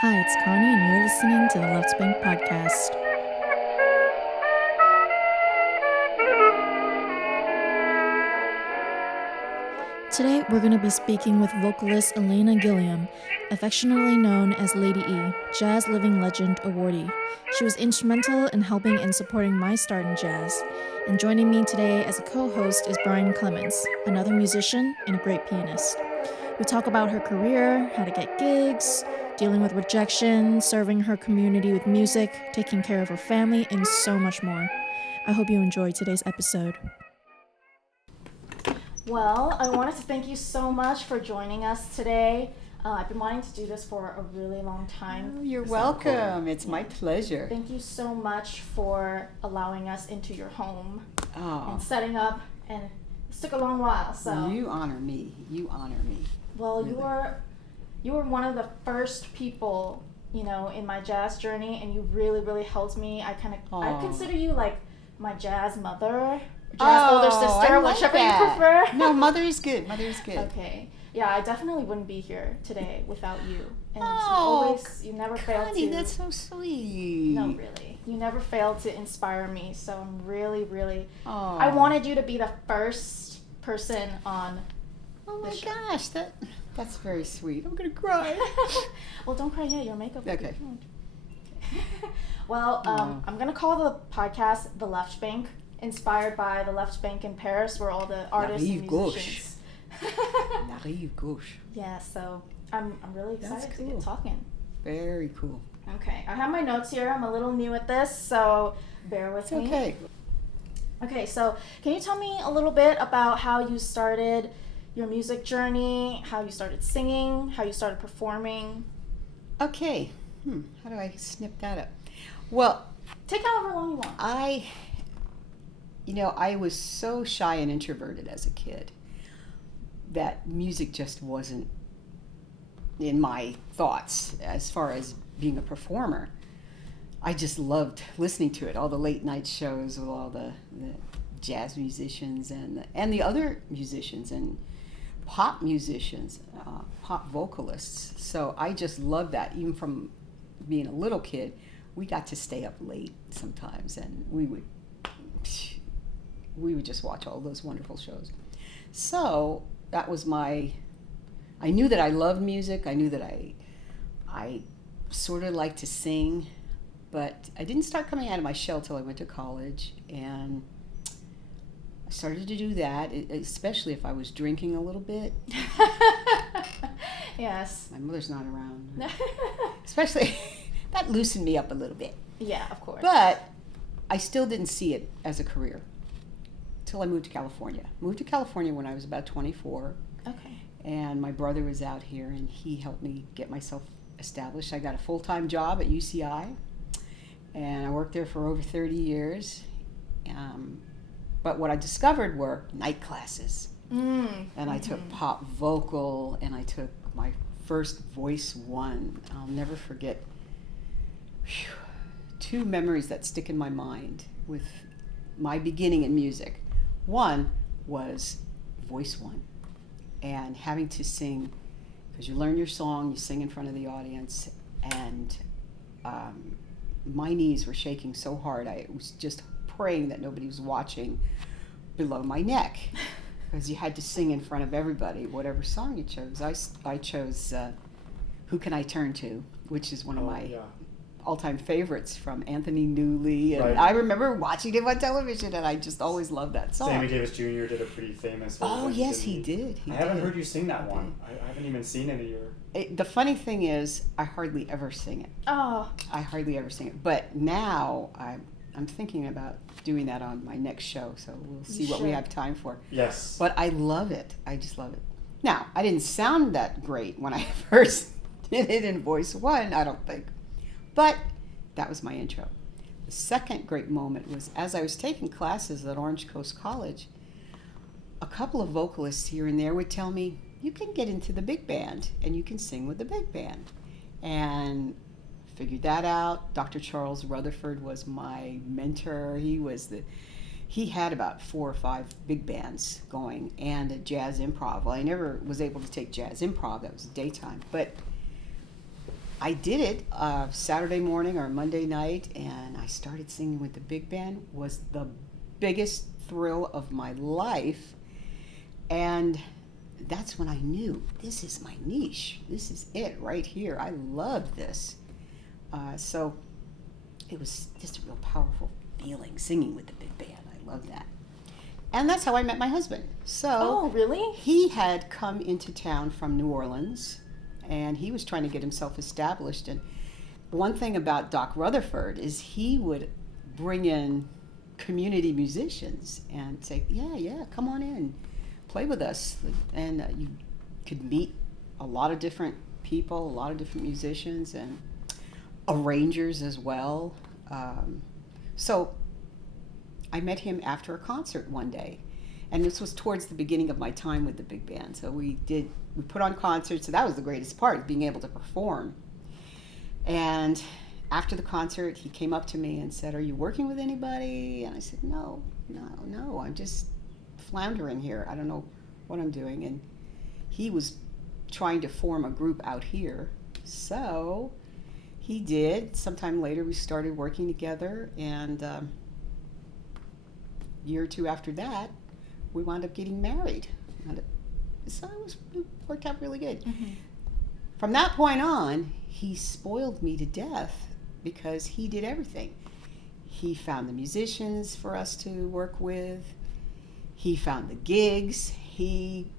Hi, it's Connie, and you're listening to the Left Bank Podcast. Today, we're going to be speaking with vocalist Elena Gilliam, affectionately known as Lady E, Jazz Living Legend Awardee. She was instrumental in helping and supporting my start in jazz. And joining me today as a co-host is Brian Clemens, another musician and a great pianist. We talk about her career, how to get gigs, dealing with rejection, serving her community with music, taking care of her family, and so much more. I hope you enjoyed today's episode. Well, I wanted to thank you so much for joining us today. I've been wanting to do this for a really long time. Oh, you're welcome. It's my pleasure. Thank you so much for allowing us into your home and Oh, setting up, and this took a long while. So you honor me. You honor me. well, Really. you were one of the first people, in my jazz journey, and you really helped me. I Aw. consider you like my jazz mother, jazz older sister, I like whichever that. you prefer. No, mother is good. Mother is good. Okay. Yeah, I definitely wouldn't be here today without you. And Oh, you never failed Connie, to. that's so sweet. No, really. You never failed to inspire me. So I'm really. Oh. I wanted you to be the first person on. Oh my the show. gosh, that's very sweet. I'm gonna cry. Well, don't cry yet. Your makeup. will be Okay. ruined. Well, Aw. I'm gonna call the podcast "The Left Bank," inspired by the Left Bank in Paris, where all the artists and rive gauche. musicians. La rive gauche. Yeah, so I'm really That's excited to cool. get talking. Very cool. Okay, I have my notes here. I'm a little new at this, so bear with It's me. okay. Okay, so can you tell me a little bit about how you started your music journey, how you started singing, how you started performing? Okay. How do I snip that up? Well, Take however long you want. I was so shy and introverted as a kid that music just wasn't in my thoughts as far as being a performer. I just loved listening to it, all the late night shows with all the jazz musicians and the other musicians and pop musicians, pop vocalists. So I just loved that. Even from being a little kid, we got to stay up late sometimes, and we would just watch all those wonderful shows. So that was I knew that I loved music. I knew that I sort of liked to sing, but I didn't start coming out of my shell till I went to college, and I started to do that, especially if I was drinking a little bit. Yes. My mother's not around. Especially, that loosened me up a little bit. Yeah, of course. But I still didn't see it as a career till I moved to California. Moved to California when I was about 24, Okay. and my brother was out here, and he helped me get myself established. I got a full-time job at UCI, and I worked there for over 30 years. But what I discovered were night classes. And I took pop vocal, and I took my first voice one. I'll never forget. Two memories that stick in my mind with my beginning in music. One was voice one, and having to sing, because you learn your song, you sing in front of the audience, and my knees were shaking so hard I was just praying that nobody was watching below my neck, because you had to sing in front of everybody, whatever song you chose. I chose Who Can I Turn To, which is one of my all-time favorites from Anthony Newley, and Right. I remember watching him on television, and I just always loved that song. Sammy Davis Jr. did a pretty famous Oh version, yes, didn't he did. I haven't did. heard you sing that one. I haven't even seen it of your. The funny thing is, I hardly ever sing it. Oh, I hardly ever sing it. But now I'm thinking about doing that on my next show, so we'll see what we should. have time for. Yes. But I love it. I just love it. Now, I didn't sound that great when I first did it in voice one, I don't think. But that was my intro. The second great moment was as I was taking classes at Orange Coast College, a couple of vocalists here and there would tell me, you can get into the big band and you can sing with the big band. And figured that out. Dr. Charles Rutherford was my mentor. He was he had about 4 or 5 big bands going and a jazz improv. Well, I never was able to take jazz improv. That was daytime. But I did it Saturday morning or Monday night, and I started singing with the big band. Was the biggest thrill of my life. And that's when I knew, this is my niche. This is it right here. I love this. So it was just a real powerful feeling, singing with the big band. I love that. And that's how I met my husband. So Oh, really? he had come into town from New Orleans, and he was trying to get himself established. And one thing about Doc Rutherford is he would bring in community musicians and say, yeah, come on in, play with us. And you could meet a lot of different people, a lot of different musicians, and arrangers as well. So I met him after a concert one day, and this was towards the beginning of my time with the big band. So we put on concerts, so that was the greatest part, being able to perform. And after the concert, he came up to me and said, "Are you working with anybody?" And I said, no, I'm just floundering here. I don't know what I'm doing. And he was trying to form a group out here. So he did. Sometime later, we started working together, and a year or two after that, we wound up getting married. So it worked out really good. Mm-hmm. From that point on, he spoiled me to death because he did everything. He found the musicians for us to work with. He found the gigs. He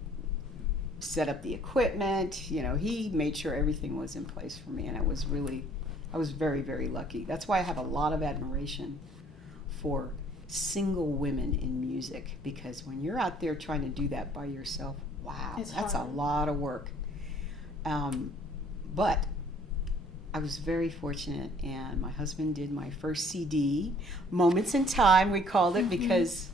set up the equipment. He made sure everything was in place for me, and I was very, very lucky. That's why I have a lot of admiration for single women in music, because when you're out there trying to do that by yourself, wow, that's a lot of work. But I was very fortunate, and my husband did my first CD, Moments in Time, we called it, because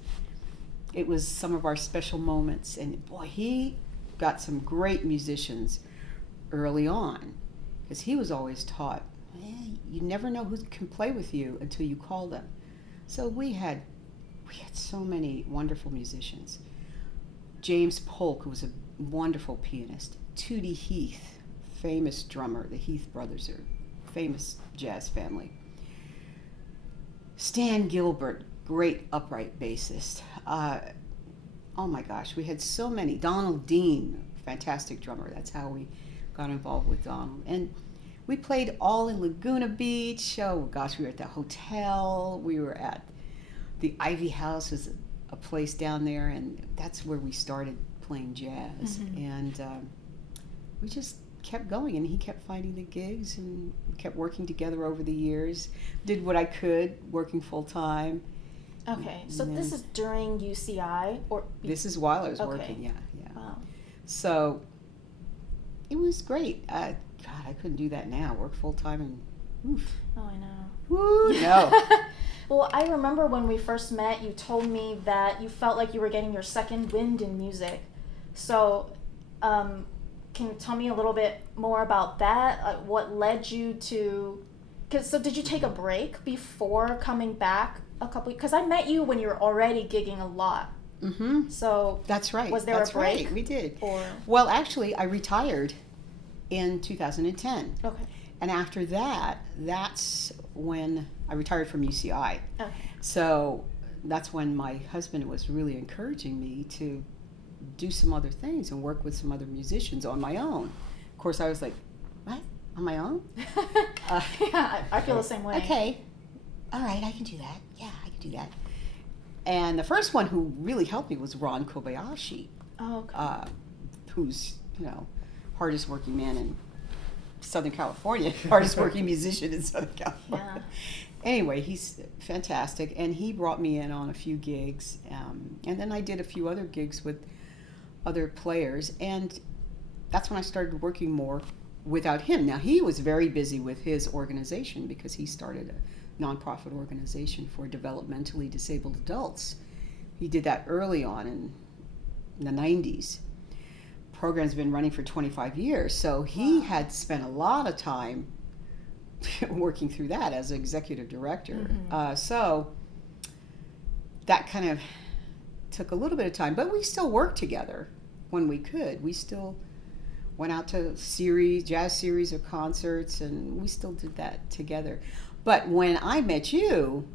it was some of our special moments. And boy, he got some great musicians early on, because he was always taught, you never know who can play with you until you call them. So we had so many wonderful musicians. James Polk, who was a wonderful pianist. Tootie Heath, famous drummer. The Heath brothers are a famous jazz family. Stan Gilbert, great upright bassist. Oh my gosh, we had so many. Donald Dean, fantastic drummer. That's how we got involved with Donald. And we played all in Laguna Beach. Oh gosh, we were at the hotel. We were at the Ivy House, was a place down there, and that's where we started playing jazz. Mm-hmm. And we just kept going, and he kept finding the gigs, and we kept working together over the years. Did what I could, working full time. Okay, so this is during UCI, or this is while I was working. Yeah. Wow. So it was great. God, I couldn't do that now. Work full time and oof. Oh, I know. Woo, no. Well, I remember when we first met, you told me that you felt like you were getting your second wind in music. So, can you tell me a little bit more about that? What led you to? So did you take a break before coming back a couple? Because I met you when you were already gigging a lot. Mm-hmm. So that's right. Was there that's a break? Right. We did. Or well, actually, I retired in 2010. Okay. And after that, that's when I retired from UCI. Okay. So that's when my husband was really encouraging me to do some other things and work with some other musicians on my own. Of course, I was like, what? On my own? Yeah, I feel the same way. Okay. All right, I can do that. Yeah, I can do that. And the first one who really helped me was Ron Kobayashi, Oh, okay. who's, hardest working man in Southern California, hardest working musician in Southern California. Yeah. Anyway, he's fantastic, and he brought me in on a few gigs, and then I did a few other gigs with other players, and that's when I started working more without him. Now, he was very busy with his organization because he started a nonprofit organization for developmentally disabled adults. He did that early on in the 90s. Program's been running for 25 years, so he had spent a lot of time working through that as executive director. Mm-hmm. So that kind of took a little bit of time, but we still worked together when we could. We still went out to jazz series or concerts, and we still did that together. But when I met you,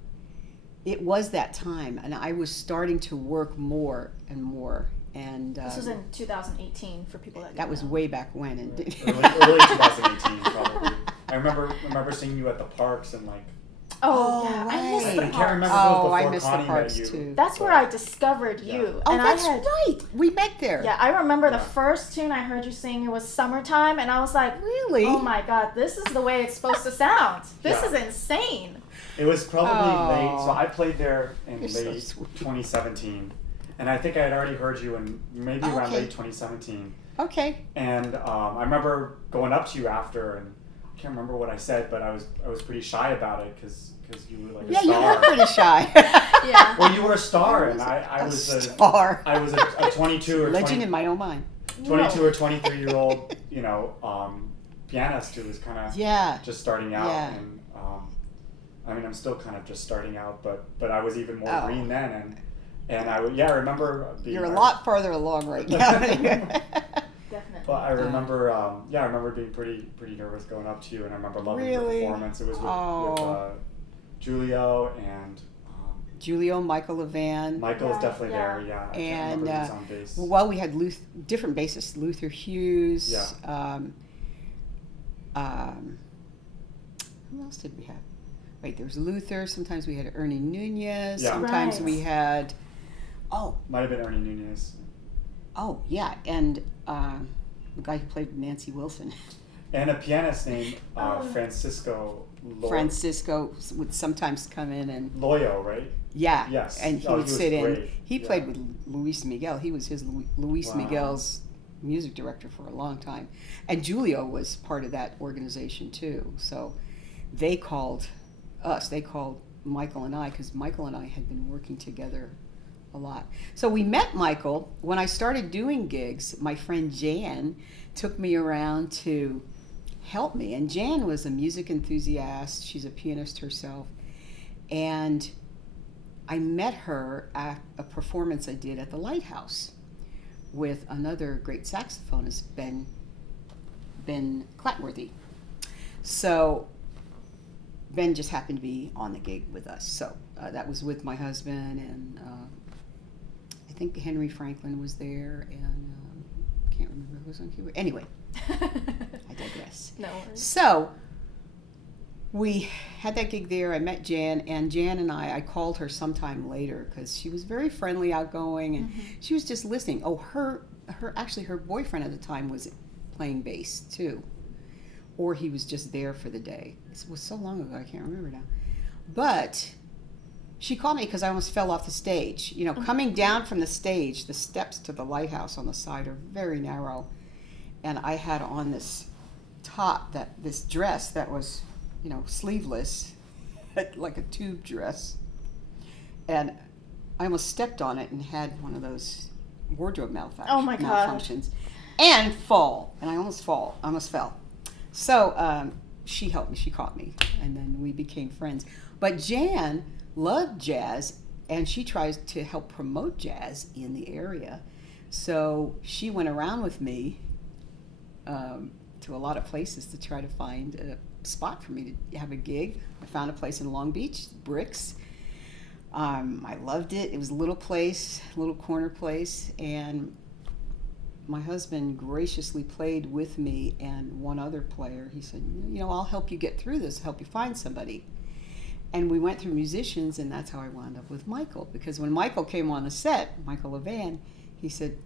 it was that time, and I was starting to work more and more. And this was in 2018 for people that. That was way back when. And early 2018 probably. I remember seeing you at the parks and like. Oh yeah, right. I missed the I parks. can't remember I before missed Connie the parks met you. too. That's So- where I discovered Yeah. you. Oh, and that's I had, right. We met there. Yeah, I remember the Yeah. first tune I heard you sing. It was "Summertime," and I was like, Really? "Oh my God, this is the way it's supposed to sound. This Yeah. is insane." It was probably late, so Oh. I played there in You're so late sweet. 2017, and I think I had already heard you in maybe around Okay. late 2017. Okay. And I remember going up to you after, and I can't remember what I said, but I was pretty shy about it because you were like a Yeah, you star. were pretty shy. Yeah. Well, you were a star, and I was a star. I was a 22 or Legend 20, in my own mind. 22 or 23-year-old, pianist who was kind of Yeah. just starting out, Yeah. and I mean I'm still kind of just starting out, but I was even more Oh. green then, and I remember being You're a lot farther along right now. Definitely. But I remember, I remember being pretty nervous going up to you, and I remember loving Really? your performance. It was with Oh. Julio and Julio, Michael Levan. Michael is Yeah, definitely yeah. there. Yeah, I And, can't remember who's on bass. Well, we had different bassists. Luther Hughes. Yeah. Who else did we have? Wait, there was Luther. Sometimes we had Ernie Nunez. Yeah. Sometimes Right. we had, Might have been Ernie Nunez. yeah, and the guy who played with Nancy Wilson. And a pianist named Oh. Francisco Francisco would sometimes come in and, Loyo, right? yeah. Yes. And he Oh, would he was sit in. great. He Yeah. played with Luis Miguel. He was Luis Wow. Miguel's music director for a long time. And Julio was part of that organization too. So they called Michael and I, because Michael and I had been working together a lot. So we met Michael when I started doing gigs. My friend Jan took me around to help me, and Jan was a music enthusiast. She's a pianist herself, and I met her at a performance I did at the Lighthouse with another great saxophonist, Ben Clatworthy. So Ben just happened to be on the gig with us. So that was with my husband, and I think Henry Franklin was there, and can't remember who was on keyboard. Anyway, I digress. No worries. So we had that gig there. I met Jan, and Jan and I called her sometime later because she was very friendly, outgoing, and she was just listening. Oh, her boyfriend at the time was playing bass too, or he was just there for the day. It was so long ago, I can't remember now. But she called me because I almost fell off the stage. You know, coming down from the stage, the steps to the Lighthouse on the side are very narrow, and I had on this this dress that was, sleeveless, like a tube dress, and I almost stepped on it and had one of those wardrobe Oh my God. malfunctions, and I almost fell. So she helped me, she caught me, and then we became friends. But Jan loved jazz, and she tries to help promote jazz in the area. So she went around with me to a lot of places to try to find a spot for me to have a gig. I found a place in Long Beach, Bricks. I loved it. It was a little place, a little corner place, and my husband graciously played with me and one other player. He said, I'll help you get through this, help you find somebody. And we went through musicians, and that's how I wound up with Michael. Because when Michael came on the set, Michael Levan, he said,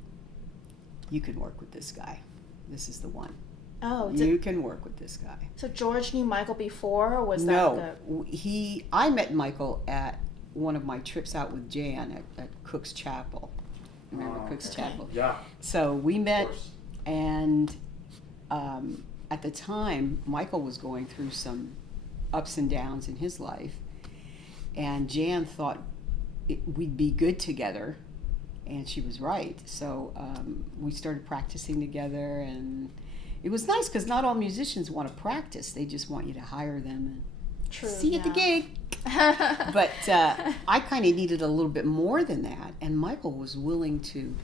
you can work with this guy. This is the one. Oh, You can work with this guy. so George knew Michael before, or was that No, I met Michael at one of my trips out with Jan at Cook's Chapel. Remember Cook's okay. Chapel? Yeah. So we Of met, course. and at the time, Michael was going through some ups and downs in his life, and Jan thought we'd be good together, and she was right. So we started practicing together, and it was nice because not all musicians want to practice. They just want you to hire them and True, see you at the yeah. gig. But I kind of needed a little bit more than that, and Michael was willing to,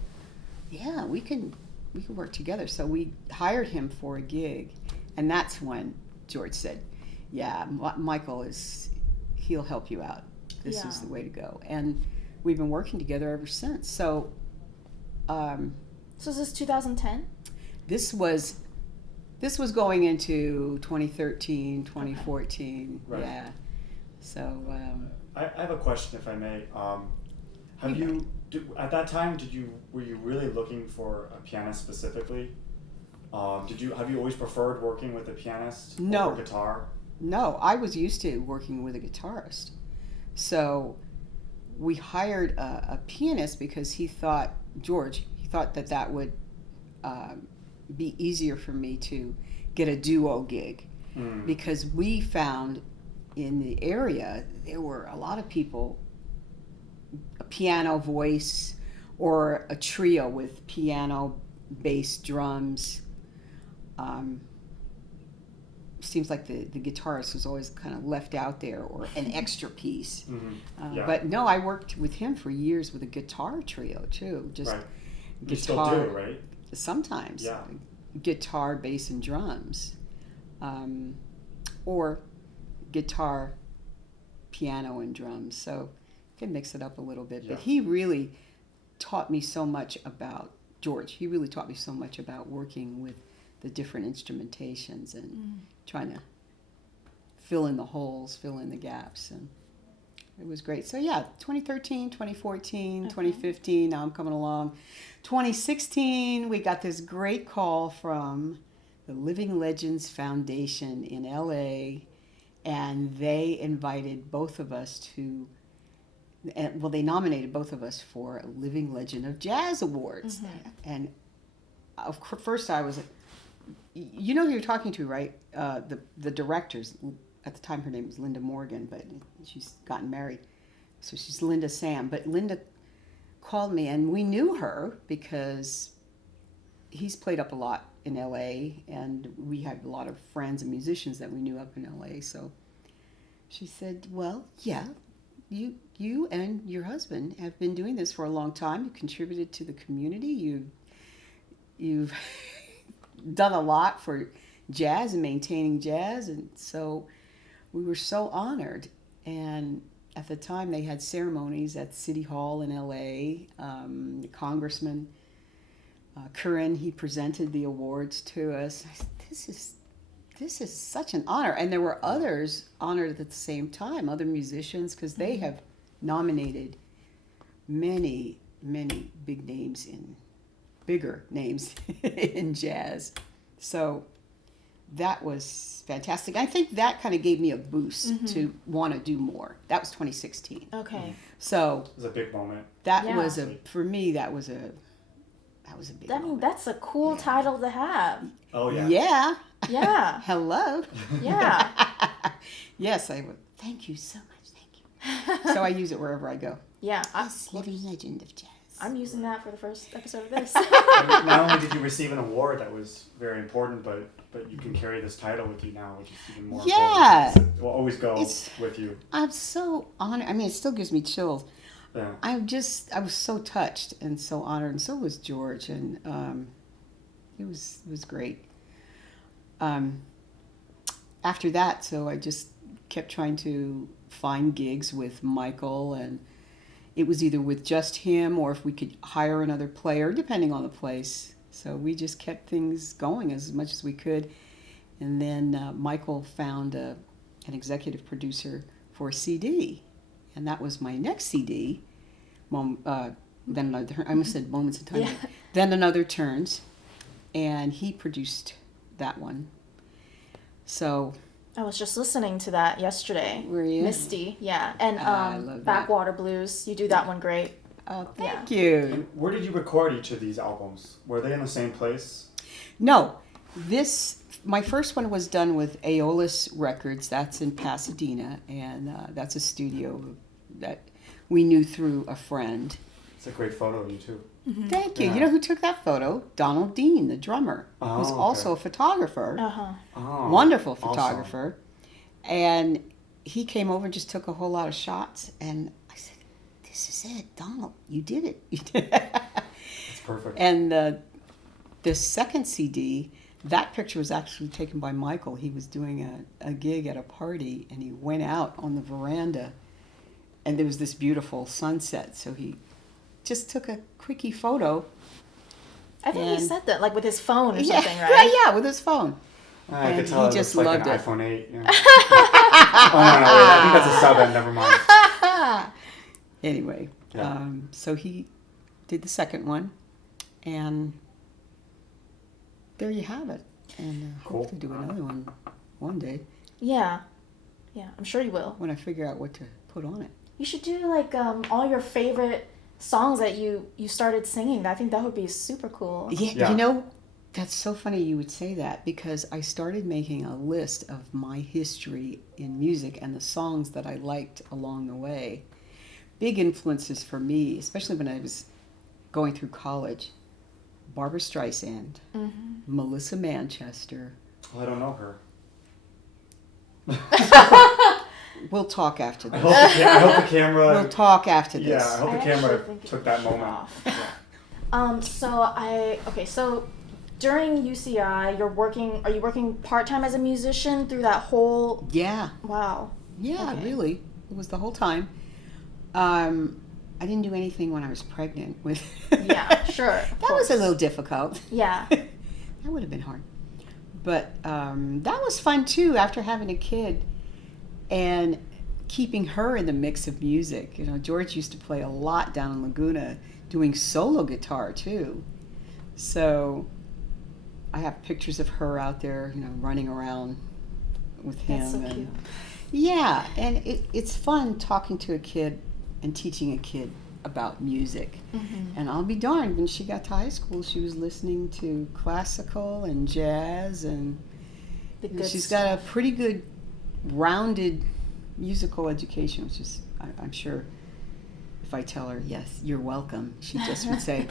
yeah, we can work together. So we hired him for a gig, and that's when George said, yeah, Michael he'll help you out. This is the way to go. And we've been working together ever since. So So is this 2010? this was going into 2013, 2014. Right. Yeah. So I have a question, if I may. At that time, were you really looking for a pianist specifically? Have you always preferred working with a pianist No. or guitar? no, I was used to working with a guitarist. So we hired a pianist because George thought that would be easier for me to get a duo gig. Because we found in the area there were a lot of people, a piano, voice, or a trio with piano, bass, drums. Seems like the guitarist was always kind of left out there, or an extra piece. Yeah. But no, I worked with him for years with a guitar trio too. Just Right. You guitar. still do, right? Sometimes. Yeah. Guitar, bass, and drums. Or guitar, piano, and drums. So you can mix it up a little bit. Yeah. But he really taught me so much about, George, he really taught me so much about working with the different instrumentations and trying to fill in the holes, fill in the gaps. And it was great. So yeah, 2013, 2014, 2015, now I'm coming along. 2016, we got this great call from the Living Legends Foundation in LA, and they invited both of us to, they nominated both of us for a Living Legend of Jazz Awards. And first I was like, you know who you're talking to, right? The directors, at the time her name was Linda Morgan, but she's gotten married. So she's Linda Sam. But Linda called me, and we knew her because he's played up a lot in LA, and we had a lot of friends and musicians that we knew up in LA. So she said, well, yeah, you and your husband have been doing this for a long time. You contributed to the community. You've done a lot for jazz and maintaining jazz, and so we were so honored. And at the time they had ceremonies at City Hall in LA. Congressman Curran, he presented the awards to us. I said, this is such an honor. And there were others honored at the same time, other musicians, because they have nominated many big names, bigger names in jazz. So that was fantastic. I think that kind of gave me a boost to want to do more. That was 2016. Okay. So It was a big moment. that Yeah. was for me, that was a big I mean, moment. that's a cool title to have. Oh, yeah. Yeah. Yeah. Hello. Yeah. Yes, I would. Thank you so much. Thank you. So I use it wherever I go. Yeah. This Living Legend of Jazz. I'm using that for the first episode of this. And not only did you receive an award that was very important, but you can carry this title with you now, which is even more Yeah. important. It will always go with you. I'm so honored. I mean, it still gives me chills. Yeah. I was so touched and so honored, and so was George, and it was great. After that, so I just kept trying to find gigs with Michael, and it was either with just him or if we could hire another player, depending on the place. So we just kept things going as much as we could, and then Michael found an executive producer for a CD. And that was my next CD. Then another. I almost said Moments in Time. Yeah. Then Another Turns, and he produced that one. So I was just listening to that yesterday. Were you? Misty, yeah. And I love that. Backwater Blues. You do that one great. oh, thank Yeah. you. And where did you record each of these albums? Were they in the same place? No, my first one was done with Aeolus Records. That's in Pasadena, and that's a studio that we knew through a friend. It's a great photo of you, too. Thank you. Yeah. You know who took that photo? Donald Dean, the drummer, Oh, who's okay. also a photographer. Uh-huh. Oh, Wonderful awesome. photographer. And he came over and just took a whole lot of shots, and I said, "This is it, Donald. You did it. You did it." It's perfect. And the second CD, that picture was actually taken by Michael. He was doing a gig at a party, and he went out on the veranda, and there was this beautiful sunset. So he just took a quickie photo. I think he said that, like with his phone or Yeah, something, right? yeah, with his phone. I And could tell he it just looks like loved an it. iPhone 8. Yeah. Oh, no, wait, I think that's a sub end. Never mind. Anyway, Yeah. so he did the second one, and there you have it. And Cool. hope to do another one day Yeah. Yeah, I'm sure you will. when I figure out what to put on it. You should do like all your favorite songs that you started singing. I think that would be super cool. Yeah, Yeah. you know, that's so funny you would say that, because I started making a list of my history in music and the songs that I liked along the way. Big influences for me, especially when I was going through college: Barbra Streisand, Melissa Manchester. Well, I don't know her. We'll talk after I this. hope the camera. We'll talk after this. Yeah, I hope the I actually camera think it took that should moment. off. Yeah. So during UCI, are you working part-time as a musician through that whole, Yeah, wow. yeah, Okay. really. It was the whole time. I didn't do anything when I was pregnant with. Yeah, sure. of That was a course. little difficult. Yeah. That would have been hard. But that was fun too, after having a kid and keeping her in the mix of music. You know, George used to play a lot down in Laguna, doing solo guitar too. So I have pictures of her out there, you know, running around with him. That's so and cute. yeah, and it's fun talking to a kid and teaching a kid about music. And I'll be darned, when she got to high school, she was listening to classical and jazz, and The you know, good she's stuff. got a pretty good rounded musical education, which is, I'm sure if I tell her, yes, you're welcome, she just would say,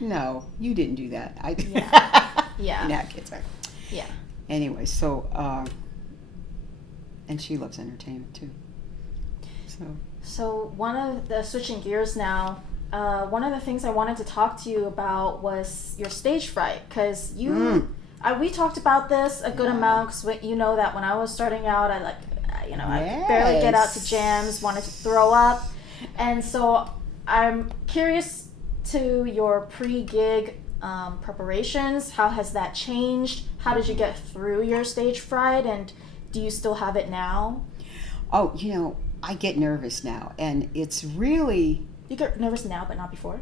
no, you didn't do that. Yeah. Yeah. You know how kids are. Yeah. Anyway, so, and she loves entertainment too. So one of the, switching gears now, one of the things I wanted to talk to you about was your stage fright, because we talked about this a good amount, because you know that when I was starting out, I could barely get out to jams, wanted to throw up, and so I'm curious to your pre-gig preparations. How has that changed? How did you get through your stage fright, and do you still have it now? Oh, you know, I get nervous now, and it's really, You get nervous now, but not before?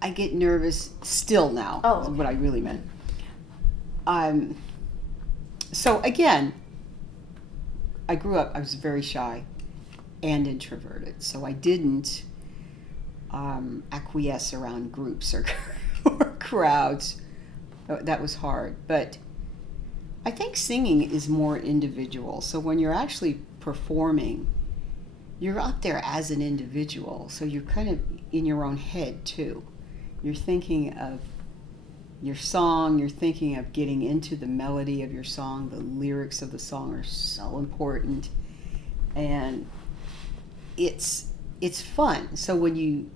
I get nervous still now. Oh, Is okay. what I really meant. So again, I grew up, I was very shy and introverted, so I didn't acquiesce around groups or crowds. That was hard, but I think singing is more individual. So when you're actually performing, you're up there as an individual, so you're kind of in your own head too. You're thinking of your song, you're thinking of getting into the melody of your song. The lyrics of the song are so important, and it's fun. So when you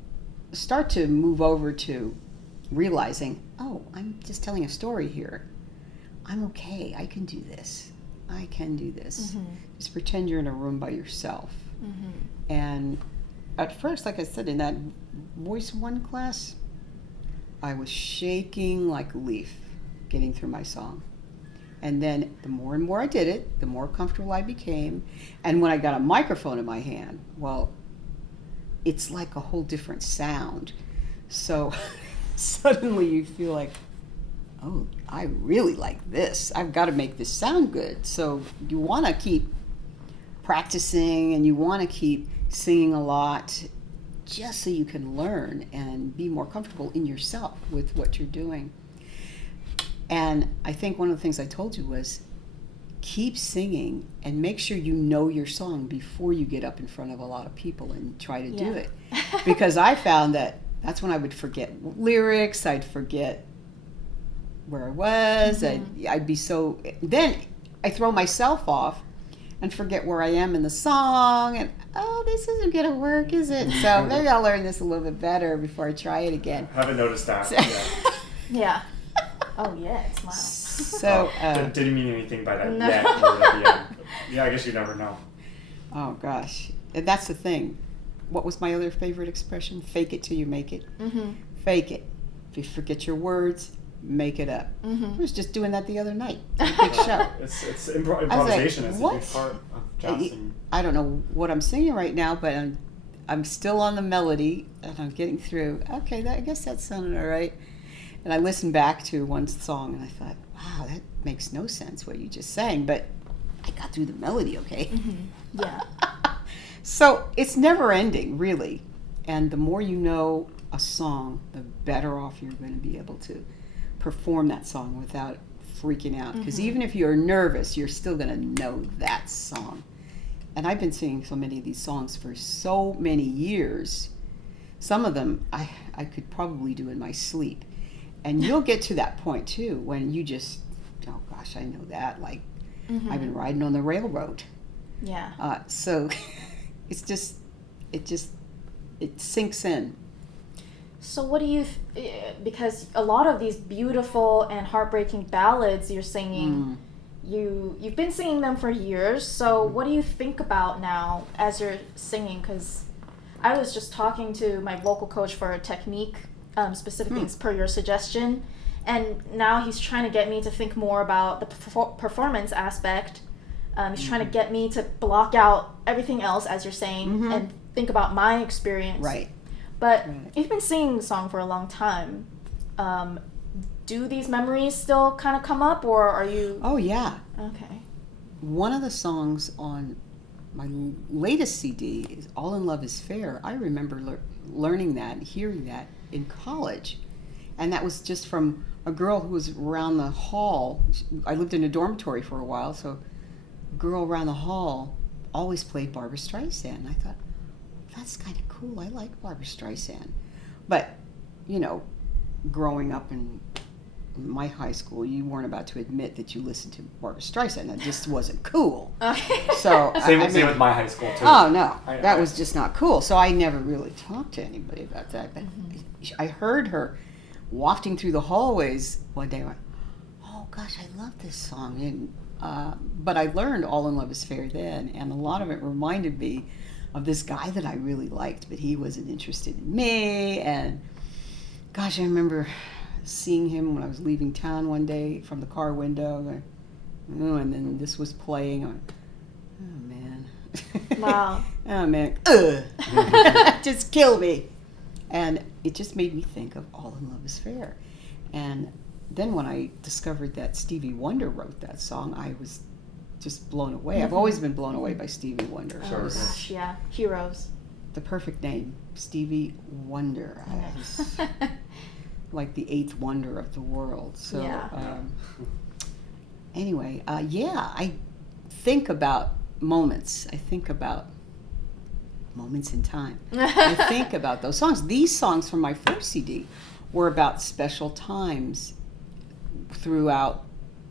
start to move over to realizing, oh, I'm just telling a story here, I'm okay, I can do this, I can do this. Just pretend you're in a room by yourself. And at first, like I said, in that voice one class, I was shaking like a leaf getting through my song. And then the more and more I did it, the more comfortable I became. And when I got a microphone in my hand, well, it's like a whole different sound. So suddenly you feel like, oh, I really like this. I've got to make this sound good. So you want to keep practicing, and you want to keep singing a lot, just so you can learn and be more comfortable in yourself with what you're doing. And I think one of the things I told you was, keep singing and make sure you know your song before you get up in front of a lot of people and try to do it. Because I found that that's when I would forget lyrics, I'd forget where I was, I'd be so, then I throw myself off, and forget where I am in the song, and oh, this isn't gonna work, is it? So maybe I'll learn this a little bit better before I try it again. Haven't noticed that. So- Yeah. Oh yeah, smile. So didn't mean anything by that No. yet. Or at the end. Yeah, I guess you never know. oh gosh, and that's the thing. What was my other favorite expression? Fake it till you make it. Mm-hmm. Fake it. If you forget your words, make it up. Mm-hmm. I was just doing that the other night. A big show. It's like, improvisation is a what? big part of jazz. And I don't know what I'm singing right now, but I'm still on the melody and I'm getting through. Okay, I guess that sounded all right. And I listened back to one song and I thought, wow, that makes no sense what you just sang, but I got through the melody, okay? Mm-hmm. Yeah. So it's never ending, really. And the more you know a song, the better off you're going to be able to perform that song without freaking out. Because even if you're nervous, you're still going to know that song. And I've been singing so many of these songs for so many years. Some of them I could probably do in my sleep. And you'll get to that point too when you just, oh gosh, I know that. Like, I've been riding on the railroad. Yeah. So it sinks in. So what do you? Because a lot of these beautiful and heartbreaking ballads you're singing, you've been singing them for years. So what do you think about now as you're singing? Because I was just talking to my vocal coach for a technique, specifically as per your suggestion, and now he's trying to get me to think more about the performance aspect. He's trying to get me to block out everything else, as you're saying, and think about my experience. Right. But you've been singing the song for a long time. Do these memories still kind of come up, or are you? Oh, yeah. Okay. One of the songs on my latest CD is All in Love is Fair. I remember learning that and hearing that in college. And that was just from a girl who was around the hall. I lived in a dormitory for a while, so a girl around the hall always played Barbra Streisand. I thought, that's kind of cool. I like Barbra Streisand. But, you know, growing up in my high school, you weren't about to admit that you listened to Barbra Streisand. That just wasn't cool. So same I mean, with my high school too. oh no, I that was just not cool. So I never really talked to anybody about that. But I heard her wafting through the hallways one day. I went, oh gosh, I love this song. And but I learned All in Love is Fair then, and a lot of it reminded me of this guy that I really liked, but he wasn't interested in me. And gosh, I remember seeing him when I was leaving town one day from the car window. And then this was playing. I went, oh man. Wow. Oh man. Just kill me. And it just made me think of All in Love is Fair. And then when I discovered that Stevie Wonder wrote that song, I was just blown away. I've always been blown away by Stevie Wonder. Sure. It was Gosh, yeah. Heroes. the perfect name, Stevie Wonder. I was like the eighth wonder of the world. So Yeah. Anyway, yeah, I think about moments. I think about moments in time. I think about those songs. These songs from my first CD were about special times throughout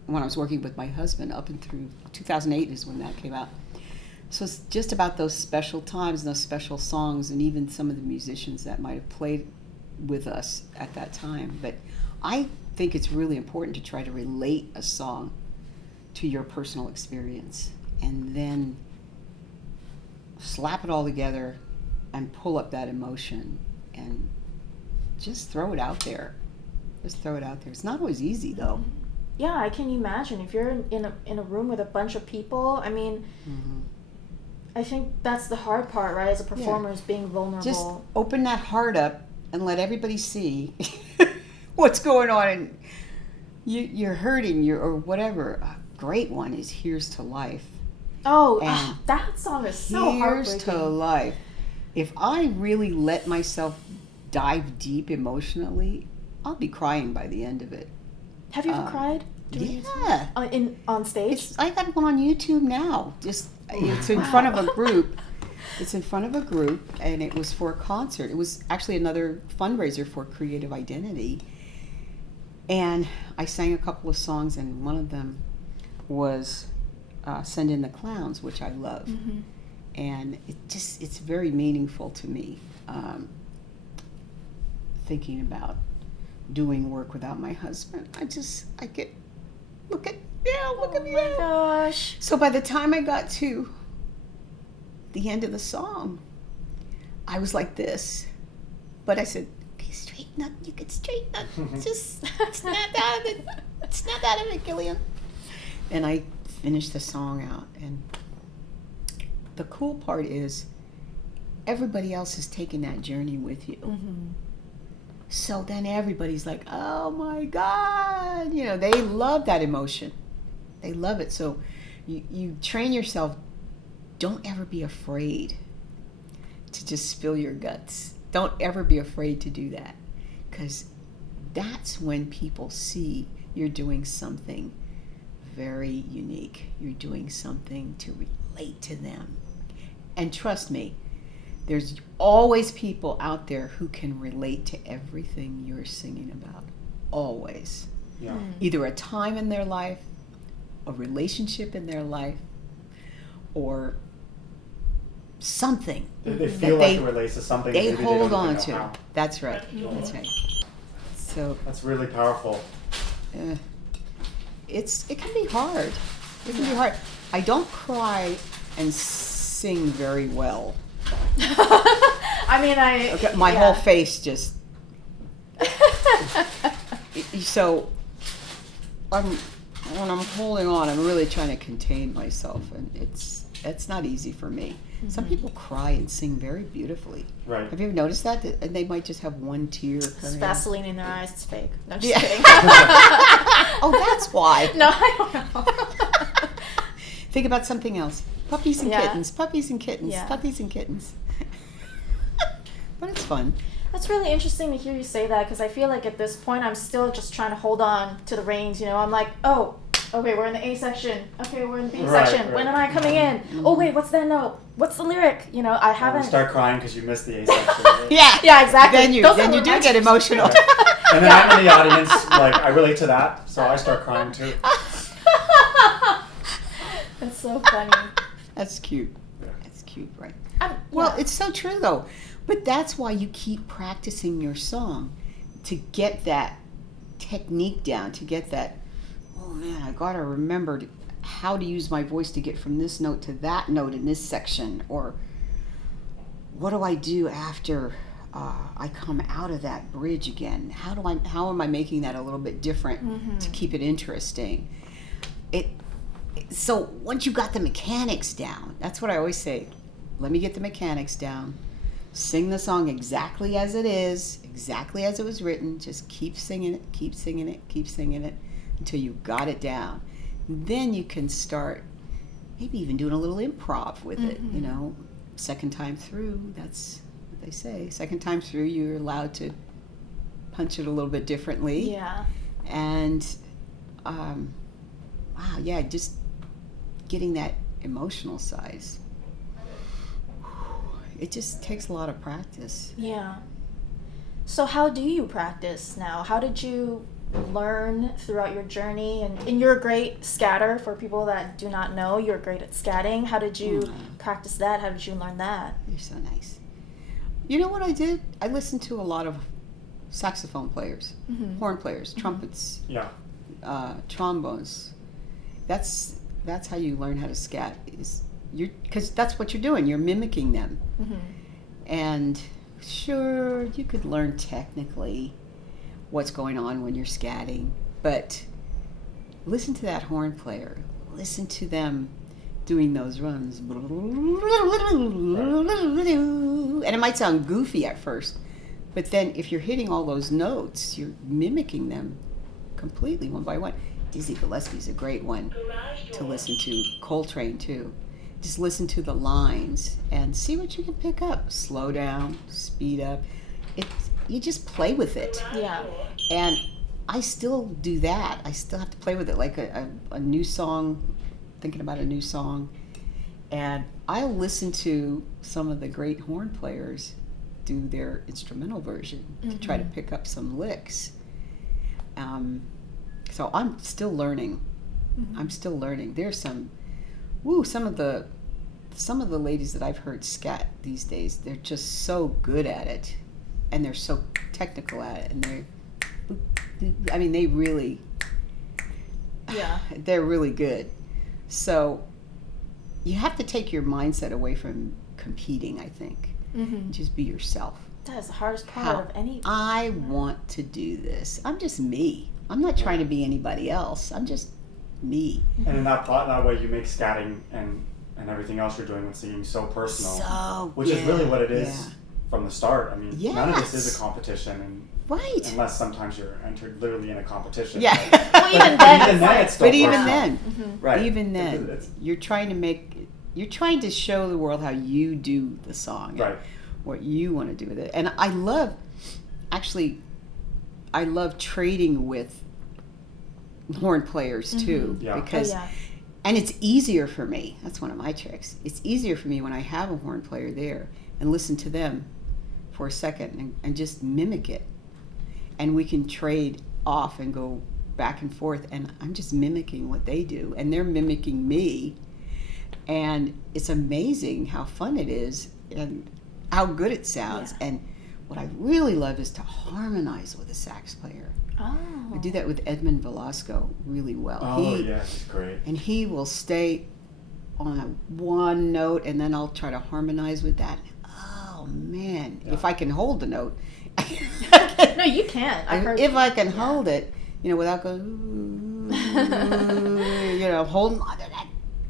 when I was working with my husband up and through 2008 is when that came out. So it's just about those special times and those special songs and even some of the musicians that might have played with us at that time. But I think it's really important to try to relate a song to your personal experience and then slap it all together and pull up that emotion and just throw it out there. Just throw it out there. It's not always easy though. Yeah, I can imagine if you're in a room with a bunch of people. I mean, I think that's the hard part, right? As a performer, is being vulnerable. Just open that heart up and let everybody see what's going on. And you're hurting, or whatever. A great one is "Here's to Life." And that song is so Here's heartbreaking. to life. If I really let myself dive deep emotionally, I'll be crying by the end of it. Have you ever cried? Yeah. On stage? I got one on YouTube now. It's in front of a group. It's in front of a group, and it was for a concert. It was actually another fundraiser for Creative Identity. And I sang a couple of songs, and one of them was Send in the Clowns, which I love. Mm-hmm. And it's very meaningful to me, thinking about doing work without my husband. I get, look at me. Oh my gosh. So by the time I got to the end of the song, I was like this. But I said, okay, straighten up. You could straighten up. Just snap out of it. Snap out of it, Gilliam. And I finished the song out. And the cool part is everybody else is taking that journey with you. Mm-hmm. So then everybody's like, oh my God. You know, they love that emotion. They love it. So you train yourself, don't ever be afraid to just spill your guts. Don't ever be afraid to do that. Because that's when people see you're doing something very unique. You're doing something to relate to them. And trust me, there's always people out there who can relate to everything you're singing about. Always. Yeah. Either a time in their life, a relationship in their life, or something. They feel like it relates to something they maybe hold they don't on even to. know how. That's right. That's right. So That's really powerful. it can be hard. It can be hard. I don't cry and sing very well. I mean, Okay, my whole face just. So, when I'm holding on, I'm really trying to contain myself, and it's not easy for me. Mm-hmm. Some people cry and sing very beautifully. Right. Have you ever noticed that? And they might just have one tear. It's coming out. Vaseline in their eyes. It's fake. No, I'm just Yeah. kidding. Oh, that's why. No, I don't know. Think about something else. Puppies and Yeah. kittens. Puppies and kittens. Yeah. Puppies and kittens. But it's fun. That's really interesting to hear you say that, because I feel like at this point I'm still just trying to hold on to the reins. You know, I'm like, oh, okay, we're in the A section. Okay, we're in the B Right, section. right. When am I coming in? Oh wait, what's that note? What's the lyric? You know, I You haven't. start crying because you missed the A section. Yeah. Yeah, exactly. Then you Those are do romantic- get emotional. And then I'm in the audience, like, I relate to that, so I start crying too. That's so funny. That's cute. That's cute, right? Well, It's so true though. But that's why you keep practicing your song, to get that technique down, to get that, oh man, I gotta remember how to use my voice to get from this note to that note in this section, or what do I do after I come out of that bridge again? How am I making that a little bit different to keep it interesting? So once you got the mechanics down, that's what I always say, let me get the mechanics down. Sing the song exactly as it is, exactly as it was written. Just keep singing it, keep singing it, keep singing it until you got it down. Then you can start maybe even doing a little improv with it, you know. Second time through, that's what they say. Second time through, you're allowed to punch it a little bit differently. yeah. And, just getting that emotional side. It just takes a lot of practice. Yeah. So how do you practice now? How did you learn throughout your journey? And you're a great scatter. For people that do not know, you're great at scatting. How did you practice that? How did you learn that? You're so nice. You know what I did? I listened to a lot of saxophone players, horn players, trumpets, Yeah. trombones. That's how you learn how to scat. Because that's what you're doing. You're mimicking them. And sure, you could learn technically what's going on when you're scatting, but listen to that horn player. Listen to them doing those runs. And it might sound goofy at first, but then if you're hitting all those notes, you're mimicking them completely one by one. Dizzy Gillespie's a great one to listen to. Coltrane too. Just listen to the lines and see what you can pick up. Slow down, speed up. You just play with it. Yeah. And I still do that. I still have to play with it, like a new song, thinking about a new song. And I'll listen to some of the great horn players do their instrumental version to try to pick up some licks. So I'm still learning. I'm still learning. There's some woo, some of the ladies that I've heard scat these days, they're just so good at it, and they're so technical at it, and they really, Yeah. they're really good. So you have to take your mindset away from competing, I think. Mm-hmm. Just be yourself. That is the hardest part How of any. I want to do this. I'm just me. I'm not trying to be anybody else. I'm just me. And in that way, you make scatting and everything else you're doing with singing so personal, So which is really what it is yeah. from the start. I mean, none of this is Yes. a competition, and Right. unless sometimes you're entered literally in a competition. Yeah. Well, even then, Even it's then, like- it's still But even personal. then, Right. even then, It's- you're trying to show the world how you do the song, and Right. what you want to do with it. And I love trading with horn players too, Yeah. because, Oh, yeah. and it's easier for me. That's one of my tricks. It's easier for me when I have a horn player there and listen to them for a second and just mimic it. And we can trade off and go back and forth, and I'm just mimicking what they do, and they're mimicking me. And it's amazing how fun it is and how good it sounds. Yeah. And what I really love is to harmonize with a sax player. Oh. I do that with Edmund Velasco really well. Oh, yeah, it's great. And he will stay on a one note, and then I'll try to harmonize with that. Oh man, Yeah. if I can hold the note. No, you can't. I heard. If I can hold it, without going,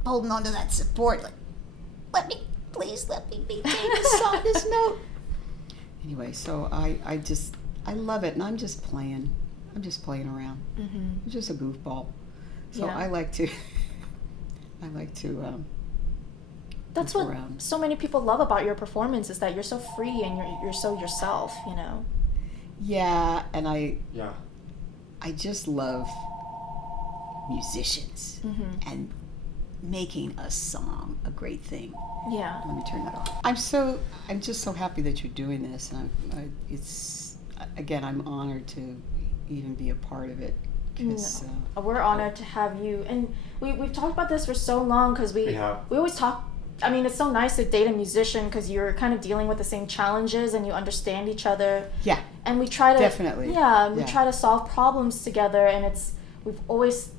holding on to that support, like, please let me maintain this note. Anyway, so I love it, and I'm just playing around. Mm-hmm. I'm just a goofball. So Yeah. I like to That's goof what around. so many people love about your performance is that you're so free and you're so yourself. Yeah, and I Yeah. just love musicians Mm-hmm. and making a song a great thing. Yeah. Let me turn that off. I'm just so happy that you're doing this, and I'm honored to even be a part of it. 'Cause, We're honored to have you, and we've talked about this for so long because we have. always talk. I mean, it's so nice to date a musician because you're kind of dealing with the same challenges and you understand each other. yeah, And we try to Definitely. we Yeah. try to solve problems together, and we've always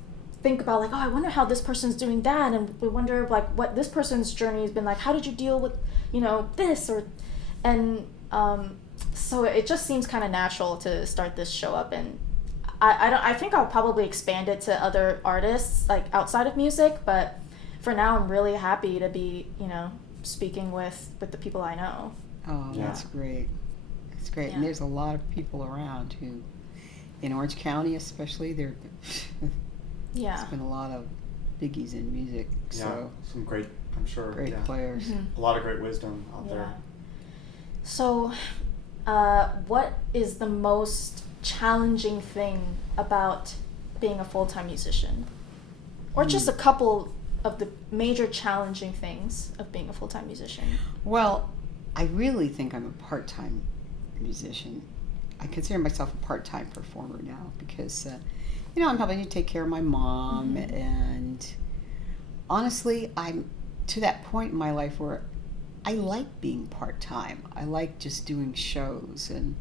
think about like, oh, I wonder how this person's doing that, and we wonder like what this person's journey has been like. How did you deal with this so it just seems kind of natural to start this show up, and I think I'll probably expand it to other artists like outside of music, but for now I'm really happy to be speaking with the people I know. oh, Yeah. that's great. That's great. Yeah. And there's a lot of people around who, in Orange County especially, there's Yeah. been a lot of biggies in music. Yeah. So Some great, I'm sure. great yeah. players. Mhm. A lot of great wisdom out Yeah. there. So, what is the most challenging thing about being a full-time musician? Or just a couple of the major challenging things of being a full-time musician? Well, I really think I'm a part-time musician. I consider myself a part-time performer now because, I'm helping to take care of my mom, Mhm. and honestly, I'm to that point in my life where I like being part-time. I like just doing shows, and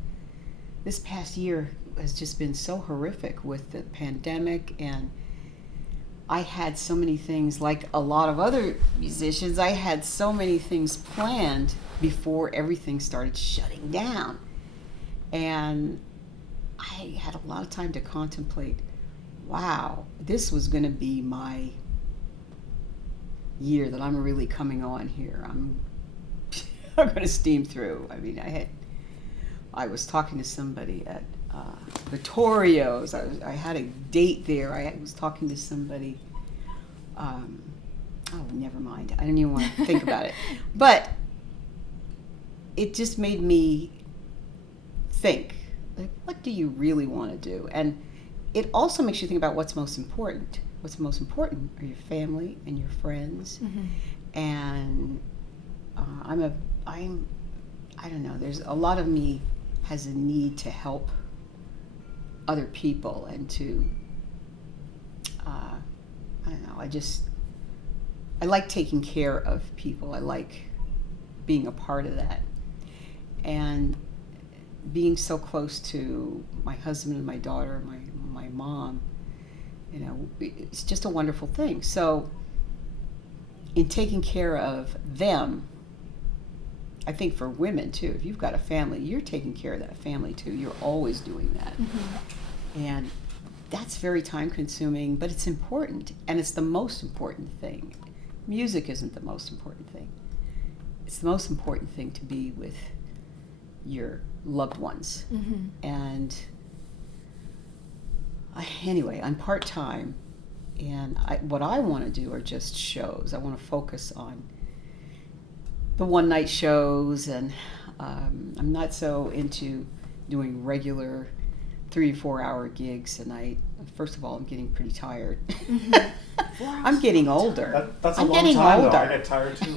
this past year has just been so horrific with the pandemic, and I had so many things, like a lot of other musicians, I had so many things planned before everything started shutting down. And I had a lot of time to contemplate, wow, this was going to be my year that I'm really coming on here. I'm going to steam through. I mean, I was talking to somebody at Vittorio's. I had a date there. I was talking to somebody. Oh, never mind. I didn't even want to think about it. But it just made me think, like, what do you really want to do? And it also makes you think about what's most important. What's most important are your family and your friends. Mm-hmm. And I don't know, there's a lot of me has a need to help other people and to, I don't know, I like taking care of people. I like being a part of that. And being so close to my husband and my daughter, my mom, you know, it's just a wonderful thing. So in taking care of them, I think for women too, if you've got a family, you're taking care of that family too. You're always doing that. And that's very time consuming, but it's important, and it's the most important thing. Music isn't the most important thing. It's the most important thing to be with your loved ones. And anyway, I'm part-time, and what I want to do are just shows. I want to focus on the one-night shows, and I'm not so into doing regular 3 to 4 hour gigs a night. First of all, I'm getting pretty tired. I'm getting older. That's a I'm long getting time, older. though. I get tired too.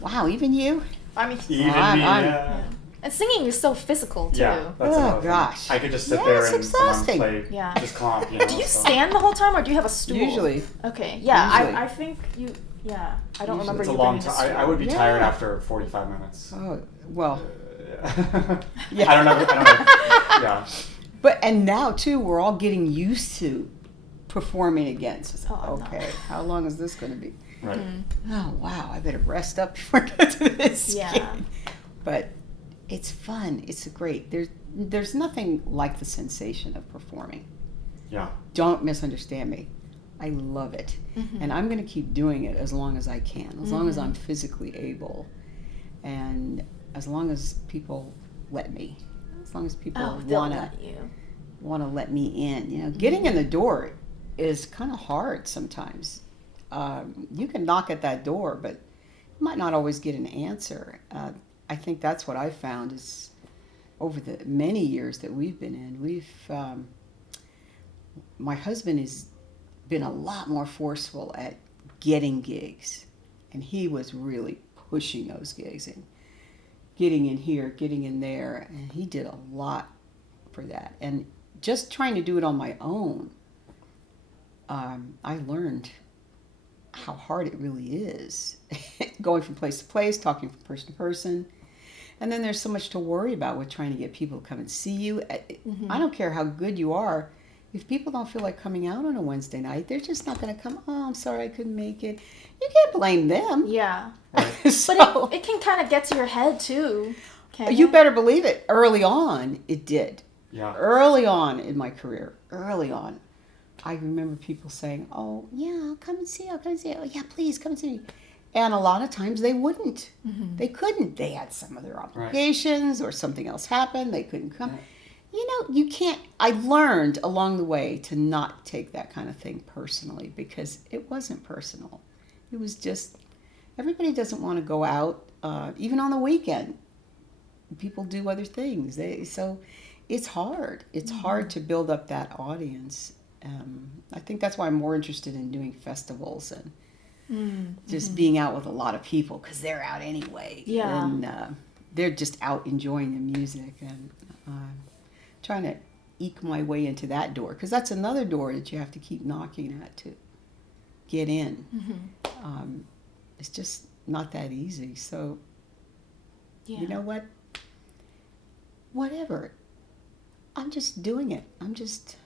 Wow, even you? I mean, Even me, I'm- yeah. and singing is so physical too. Yeah, that's Oh, another thing. gosh. I could just sit Yeah, there it's and someone exhausting. play Yeah. just comp, you know. Do you so. stand the whole time, or do you have a stool? Usually. Okay. Yeah. Usually. I think you. Yeah. I don't Usually. remember It's a you long bringing a time. stool. I would be Yeah. tired after 45 minutes. Oh, well. Yeah. I don't know. Yeah. But, and now too, we're all getting used to performing again. So it's like, Oh, no. okay, how long is this going to be? Right. Oh, wow, I better rest up before I get to this Yeah. gig. But it's fun. It's great. There's nothing like the sensation of performing. Yeah. Don't misunderstand me. I love it. And I'm going to keep doing it as long as I can, as long as I'm physically able, and as long as people let me, as long as people Oh, they'll want to let you. let me in. You know, getting in the door is kind of hard sometimes. You can knock at that door, but you might not always get an answer. I think that's what I've found is over the many years that we've been in, my husband has been a lot more forceful at getting gigs, and he was really pushing those gigs and getting in here, getting in there, and he did a lot for that. And just trying to do it on my own, I learned how hard it really is. Going from place to place, talking from person to person. And then there's so much to worry about with trying to get people to come and see you. I don't care how good you are. If people don't feel like coming out on a Wednesday night, they're just not going to come. Oh, I'm sorry I couldn't make it. You can't blame them. Yeah. So, But it can kind of get to your head too. Can you better believe it. Early on, it did. Yeah. Early on in my career, I remember people saying, oh, yeah, I'll come and see you. I'll come and see you. Oh, yeah, please come and see me. And a lot of times they wouldn't. They couldn't. They had some other obligations or something else happened. They couldn't come. Yeah. You know, you can't. I learned along the way to not take that kind of thing personally because it wasn't personal. It was just, everybody doesn't want to go out, even on the weekend. People do other things. So it's hard. It's hard to build up that audience. I think that's why I'm more interested in doing festivals and just being out with a lot of people because they're out anyway. Yeah. And they're just out enjoying the music and trying to eke my way into that door because that's another door that you have to keep knocking at to get in. It's just not that easy. So, you know what? Whatever. I'm just doing it. I'm just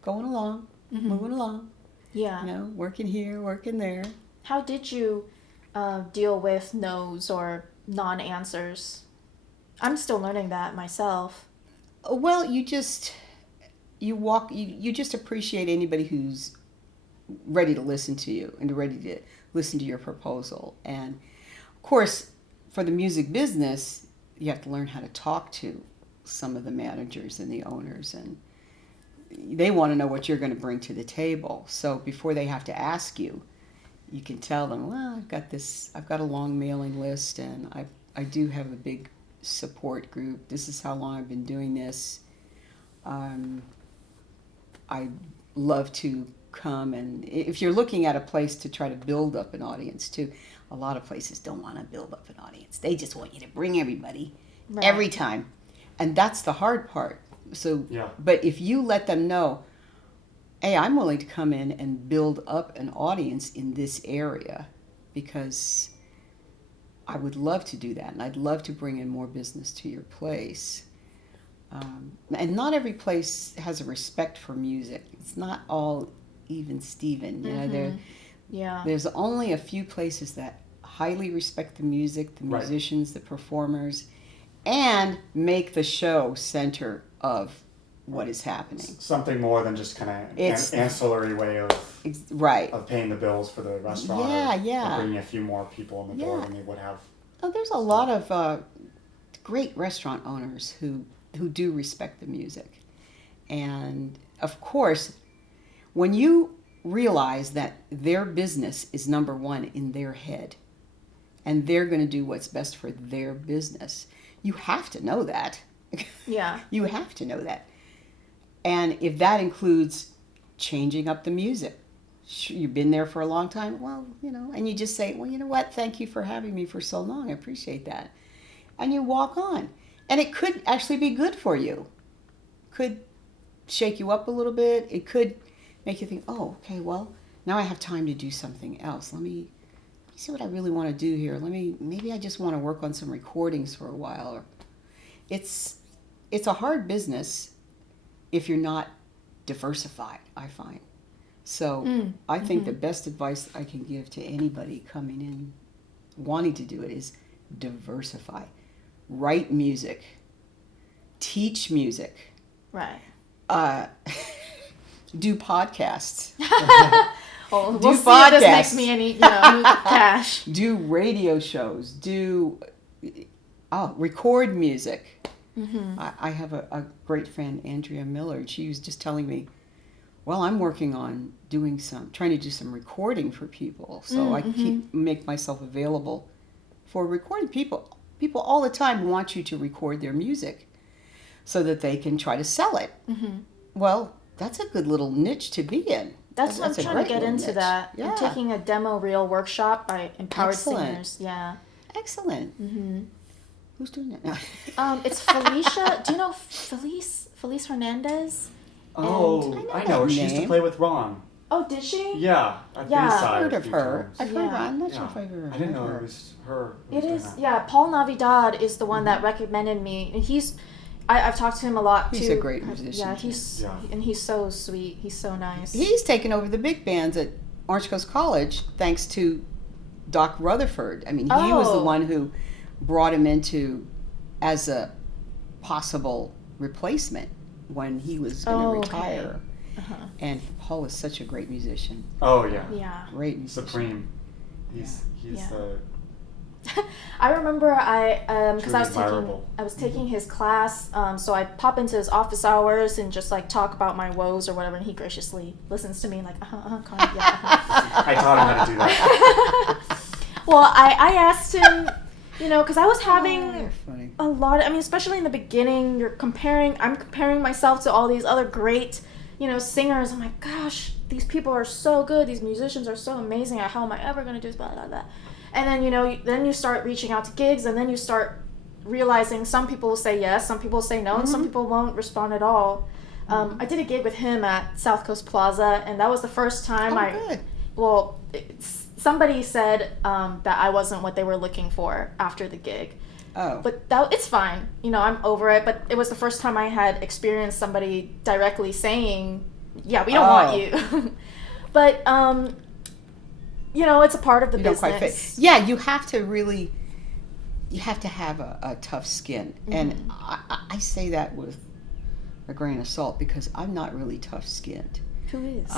going along, moving along. Yeah. You know, working here, working there. How did you deal with no's or non-answers? I'm still learning that myself. Well, you just appreciate anybody who's ready to listen to you and ready to listen to your proposal. And of course, for the music business, you have to learn how to talk to some of the managers and the owners, and they want to know what you're going to bring to the table. So before they have to ask you, you can tell them, well, I've got a long mailing list, and I do have a big support group. This is how long I've been doing this. I love to come, and if you're looking at a place to try to build up an audience too, a lot of places don't want to build up an audience. They just want you to bring everybody every time. And that's the hard part. So, but if you let them know, hey, I'm willing to come in and build up an audience in this area because I would love to do that, and I'd love to bring in more business to your place. And not every place has a respect for music. It's not all even Steven. You know, there's only a few places that highly respect the music, the musicians, the performers, and make the show center of what is happening. Something more than just kind of ancillary way of paying the bills for the restaurant. Or bringing a few more people in the door than they would have. Oh, there's a lot of great restaurant owners who do respect the music. And of course, when you realize that their business is number one in their head and they're going to do what's best for their business, you have to know that. Yeah. You have to know that. And if that includes changing up the music, you've been there for a long time, well, you know, and you just say, well, you know what, thank you for having me for so long, I appreciate that. And you walk on. And it could actually be good for you. Could shake you up a little bit. It could make you think, oh, okay, well, now I have time to do something else. Let me see what I really want to do here. Maybe I just want to work on some recordings for a while. It's a hard business if you're not diversified, I find. So I think the best advice I can give to anybody coming in wanting to do it is diversify. Write music. Teach music. Right. Do podcasts. We'll see if this makes me any cash. Do radio shows. Record music. Mm-hmm. I have a great friend, Andrea Miller, and she was just telling me, well, I'm working on trying to do some recording for people. So I make myself available for recording. People all the time want you to record their music so that they can try to sell it. Mm-hmm. Well, that's a good little niche to be in. That's what I'm trying to get into niche. That. Yeah. I'm taking a demo reel workshop by Empowered Singers. Yeah. Excellent. Mm-hmm. Who's doing it now? It's Felicia. Do you know Felice Hernandez? Oh, I know her. She used to play with Ron. Oh, did she? Yeah. I've heard of her. I've heard Ron. I'm not sure if I've ever heard of her. I didn't know it was her. It is. Yeah. Paul Navidad is the one that recommended me, and I've talked to him a lot too. He's a great musician. Yeah, and he's so sweet. He's so nice. He's taken over the big bands at Orange Coast College thanks to Doc Rutherford. I mean, he was the one who brought him into as a possible replacement when he was going to retire. Uh-huh. And Paul is such a great musician. Oh yeah. Yeah. Great musician. Supreme. He's the. I remember because I was taking his class, so I pop into his office hours and just like talk about my woes or whatever, and he graciously listens to me and like I taught him how to do that. Well, I asked him, because I was having a lot of, especially in the beginning, I'm comparing myself to all these other great, singers. I'm like, gosh, these people are so good. These musicians are so amazing. How am I ever going to do this, blah, blah, blah. And then, then you start reaching out to gigs, and then you start realizing some people will say yes, some people will say no, and some people won't respond at all. I did a gig with him at South Coast Plaza, and that was the first time somebody said that I wasn't what they were looking for after the gig. Oh. But it's fine. I'm over it. But it was the first time I had experienced somebody directly saying, yeah, we don't want you. But, it's a part of the business. Don't quite fit. Yeah, you have to have a tough skin. Mm-hmm. And I say that with a grain of salt because I'm not really tough-skinned. Who is?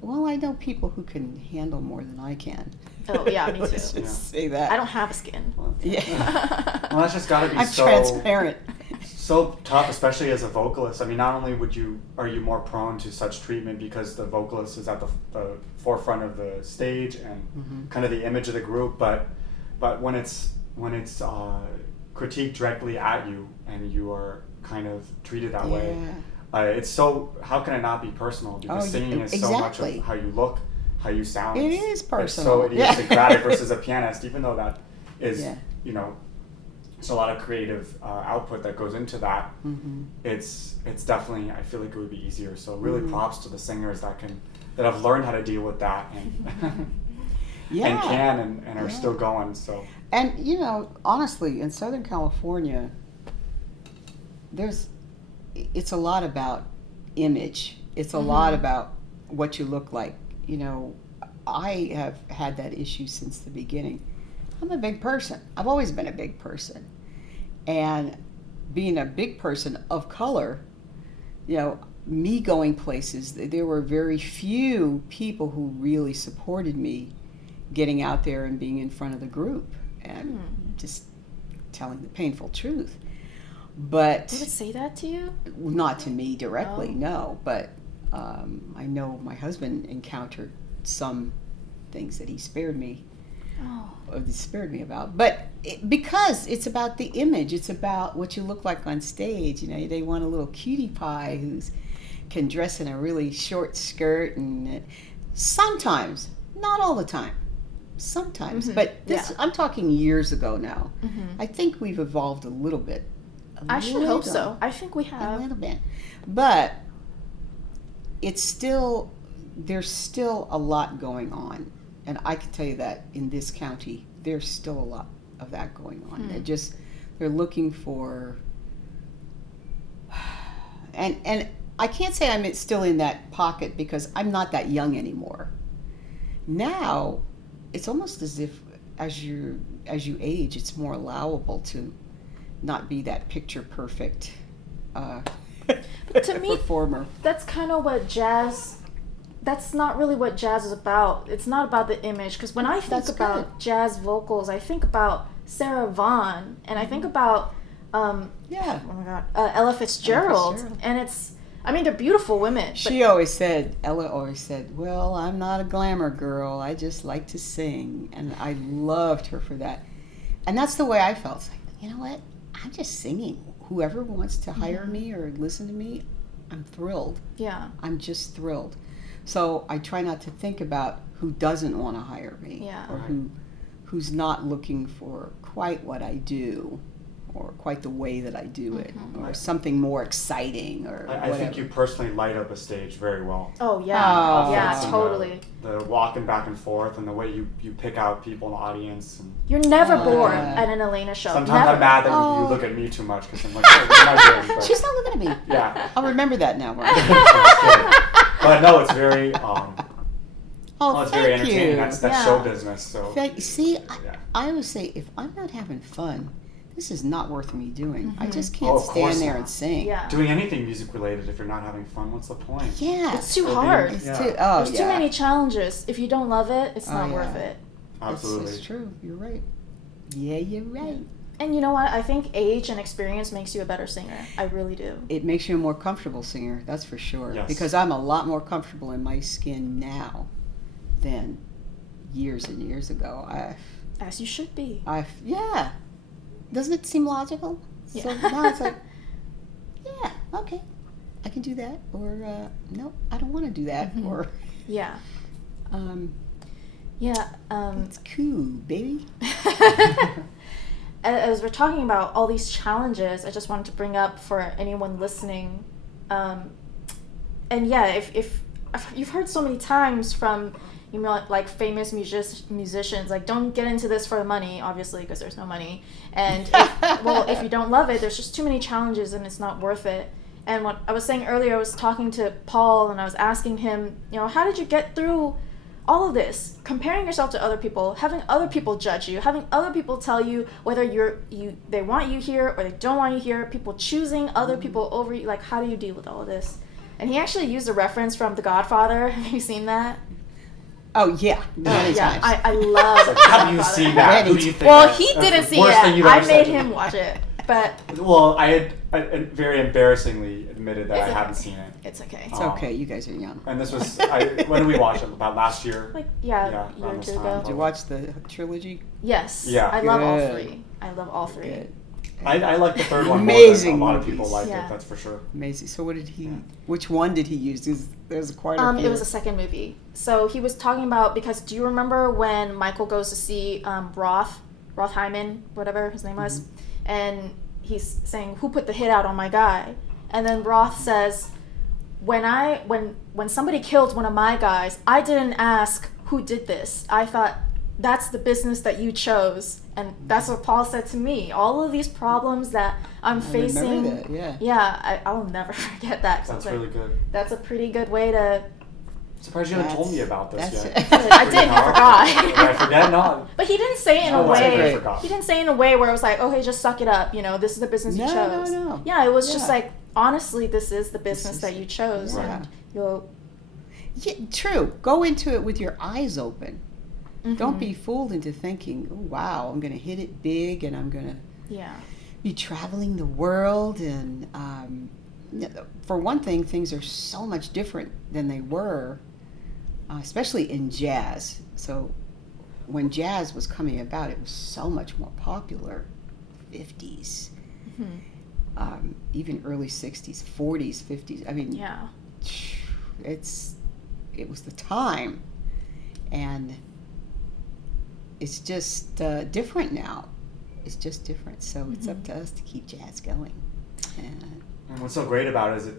Well, I know people who can handle more than I can. Oh, yeah, me too. Let's just say that. I don't have a skin. Yeah. Well, that's just got to be I'm transparent. So tough, especially as a vocalist. Not only are you more prone to such treatment because the vocalist is at the forefront of the stage and kind of the image of the group, but when it's critiqued directly at you and you are kind of treated that way, it's so, how can it not be personal? Because singing is so much of how you look, how you sound. It is personal. It's so idiosyncratic versus a pianist, even though that is, there's a lot of creative output that goes into that. It's definitely, I feel like it would be easier. So really props to the singers that have learned how to deal with that and and are still going. So, and you know, honestly, in Southern California, it's a lot about image. It's a lot about what you look like. You know, I have had that issue since the beginning. I'm a big person. I've always been a big person. And being a big person of color, you know, me going places, there were very few people who really supported me getting out there and being in front of the group and just telling the painful truth. But They would say that to you? not to me directly, no. But I know my husband encountered some things that he spared me. Or he spared me about. But because it's about the image, it's about what you look like on stage. You know, they want a little cutie pie who can dress in a really short skirt, and sometimes, not all the time, sometimes. But this, I'm talking years ago now. I think we've evolved a little bit. I should hope so. I think we have. A little bit. But it's still, there's still a lot going on. And I can tell you that in this county, there's still a lot of that going on. They're looking for, and I can't say I'm still in that pocket because I'm not that young anymore. Now, it's almost as if as you age, it's more allowable to not be that picture perfect to me, performer. That's kind of what jazz. That's not really what jazz is about. It's not about the image. Because when I think about jazz vocals, I think about Sarah Vaughan, and I think about oh my God, Ella Fitzgerald. And it's, I mean, they're beautiful women. Ella always said, well, I'm not a glamour girl. I just like to sing. And I loved her for that. And that's the way I felt. It's like, you know what? I'm just singing. Whoever wants to hire me or listen to me, I'm thrilled. Yeah. I'm just thrilled. So I try not to think about who doesn't want to hire me, or who's not looking for quite what I do, or quite the way that I do it, or something more exciting, or whatever. I think you personally light up a stage very well. Oh yeah, yeah, totally. The walking back and forth and the way you pick out people in the audience. And you're never bored at an Elena show. Sometimes I'm mad that you look at me too much because I'm like, hey, what am I doing? But she's not looking at me. Yeah, I'll remember that now. But no, it's very, it's very entertaining. You. That's show business. So I always say, if I'm not having fun, this is not worth me doing. I just can't stand there and sing. Yeah. Doing anything music related, if you're not having fun, what's the point? Yeah, it's too hard. There's too many challenges. If you don't love it, it's not worth it. Absolutely, it's true. You're right. Yeah, you're right. And you know what? I think age and experience makes you a better singer. I really do. It makes you a more comfortable singer, that's for sure. Yes. Because I'm a lot more comfortable in my skin now than years and years ago. As you should be. Doesn't it seem logical? Yeah. So now it's like, yeah, okay, I can do that. Or, no, I don't want to do that. Or, yeah. it's cool, baby. As we're talking about all these challenges, I just wanted to bring up for anyone listening, and yeah, if you've heard so many times from, you know, like famous musicians, like, don't get into this for the money, obviously, because there's no money, and if you don't love it, there's just too many challenges and it's not worth it. And what I was saying earlier, I was talking to Paul and I was asking him, you know, how did you get through all of this, comparing yourself to other people, having other people judge you, having other people tell you whether they want you here or they don't want you here, people choosing other people over you, like, how do you deal with all of this? And he actually used a reference from The Godfather. Have you seen that? Oh, yeah. Many times. I love it. Have you seen that? Who do you think? Well, he didn't see it. I made him me. watch it. But well, I very embarrassing admitted that I hadn't seen it. It's okay. It's okay. You guys are young. And this was when did we watch it? About last year. Like a year or two ago. Did you watch the trilogy? Yes. Yeah. I love all three. I love all three. Good. I like the third one Amazing more than a lot of people movies. liked it. That's for sure. Amazing. So what did he? Which one did he use? There's quite a few. It was a second movie. So he was talking about, because do you remember when Michael goes to see Roth Hyman, whatever his name was? and he's saying, "Who put the hit out on my guy?" And then Roth says, when somebody killed one of my guys, I didn't ask who did this. I thought, that's the business that you chose. And that's what Paul said to me. All of these problems that I'm facing. Remember that, I will never forget that. 'Cause I was That's really like, good. that's a pretty good way to. Surprised you haven't told me about this that's yet. I did. I forgot. Did I forget? No. But he didn't say it in a Oh, I way. forgot. He didn't say it in a way where it was like, okay, just suck it up. You know, this is the business you chose. No. Yeah, it was just Yeah. like, honestly, this is the business is- that you chose, yeah. and you'll. Yeah, true. Go into it with your eyes open. Mhm. Don't be fooled into thinking, oh, wow, I'm going to hit it big and I'm going to Yeah. be traveling the world. And for one thing, things are so much different than they were, especially in jazz. So when jazz was coming about, it was so much more popular. 50s, even early 60s, 40s, 50s. I mean, Yeah. it was the time. And it's just different now. It's just different. So it's up to us to keep jazz going. And what's so great about it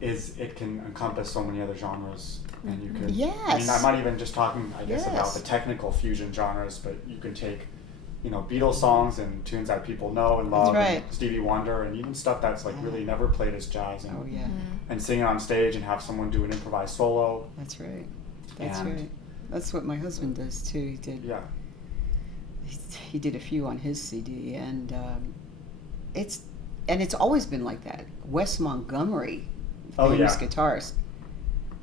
is it can encompass so many other genres, and you can. Yes. I mean, I'm not even just talking, I guess, about Yes. the technical fusion genres, but you can take, Beatles songs and tunes that people know and love, right. and Stevie Wonder, and even stuff that's like really never played as jazz, and, Oh, yeah. and sing it on stage and have someone do an improvised solo. That's right. That's And- right. That's what my husband does too. He did a few on his CD, and it's always been like that. Wes Montgomery, Oh, famous yeah. guitarist.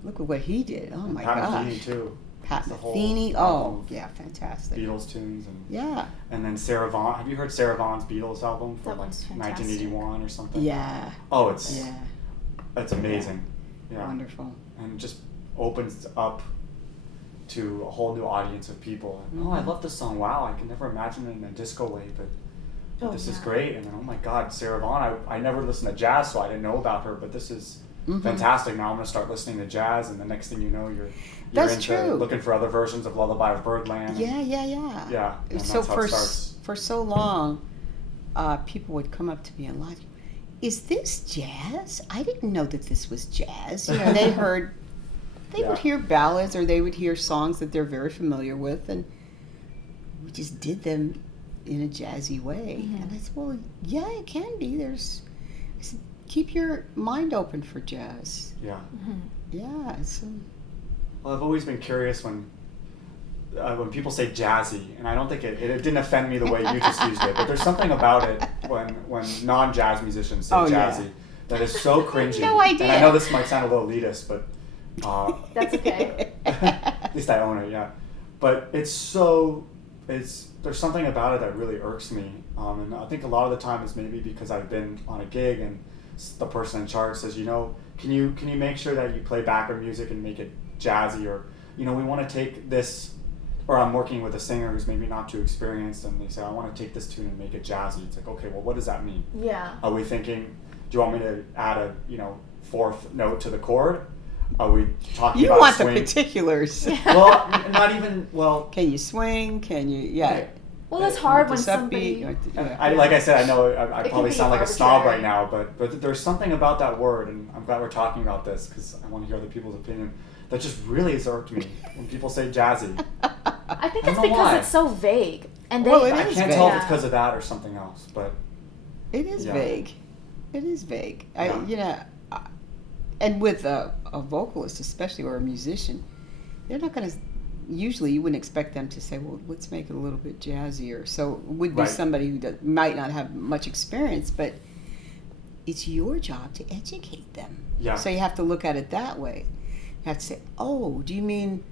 Look at what he did. Oh And my Pat gosh. Metheny too. Pat The whole Metheny. album Oh, of yeah, fantastic. Beatles tunes Yeah. and then Sarah Vaughan. Have you heard Sarah Vaughan's Beatles album from That like one's fantastic. 1981 or something? Yeah. Oh, it's Yeah. amazing. Yeah. Wonderful. And it just opens up to a whole new audience of people. Oh, I love this song. Wow, I can never imagine it in a disco way, but Oh, this is yeah. great. And then, oh my God, Sarah Vaughan. I never listened to jazz, so I didn't know about her, but this is fantastic. Now I'm going to start listening to jazz, and the next thing you know, you're That's into true. looking for other versions of Lullaby of Birdland. Yeah. Yeah, and So that's how it starts. for so long, people would come up to me and like, "Is this jazz? I didn't know that this was jazz." You know, they Yeah. would hear ballads or they would hear songs that they're very familiar with, and we just did them in a jazzy way. And I said, "Well, yeah, it can be. I said, keep your mind open for jazz." Yeah. Yeah. Well, I've always been curious when people say jazzy, and I don't think it didn't offend me the way you just used it, but there's something about it when non-jazz musicians say Oh, yeah. jazzy that is so cringy. No idea. And I know this might sound a little elitist, but That's okay. at least I own it, yeah. But there's something about it that really irks me, and I think a lot of the time is maybe because I've been on a gig and the person in charge says, can you make sure that you play background music and make it jazzy, or we want to take this, or I'm working with a singer who's maybe not too experienced, and they say, I want to take this tune and make it jazzy. It's like, okay, well, what does that mean? Yeah. Are we thinking, do you want me to add a fourth note to the chord? Are we talking You about want swing? the particulars. Well, not even, Can you swing? Can you? Yeah. Well, it's hard when This somebody. upbeat, like I said, I know I It probably can be sound like a snob arbitrary. right now, but there's something about that word, and I'm glad we're talking about this because I want to hear other people's opinion. That just really has irked me when people say jazzy. I think I it's don't know because why. it's so vague, and they. Well, it I is can't vague. tell if it's because of that or something else, but It is Yeah. vague. It is vague. Yeah. And with a vocalist, especially, or a musician, they're not going to. Usually, you wouldn't expect them to say, "Well, let's make it a little bit jazzier." So, it would be Right. somebody who might not have much experience, but it's your job to educate them. Yeah. So you have to look at it that way. You have to say, "Oh, do you mean?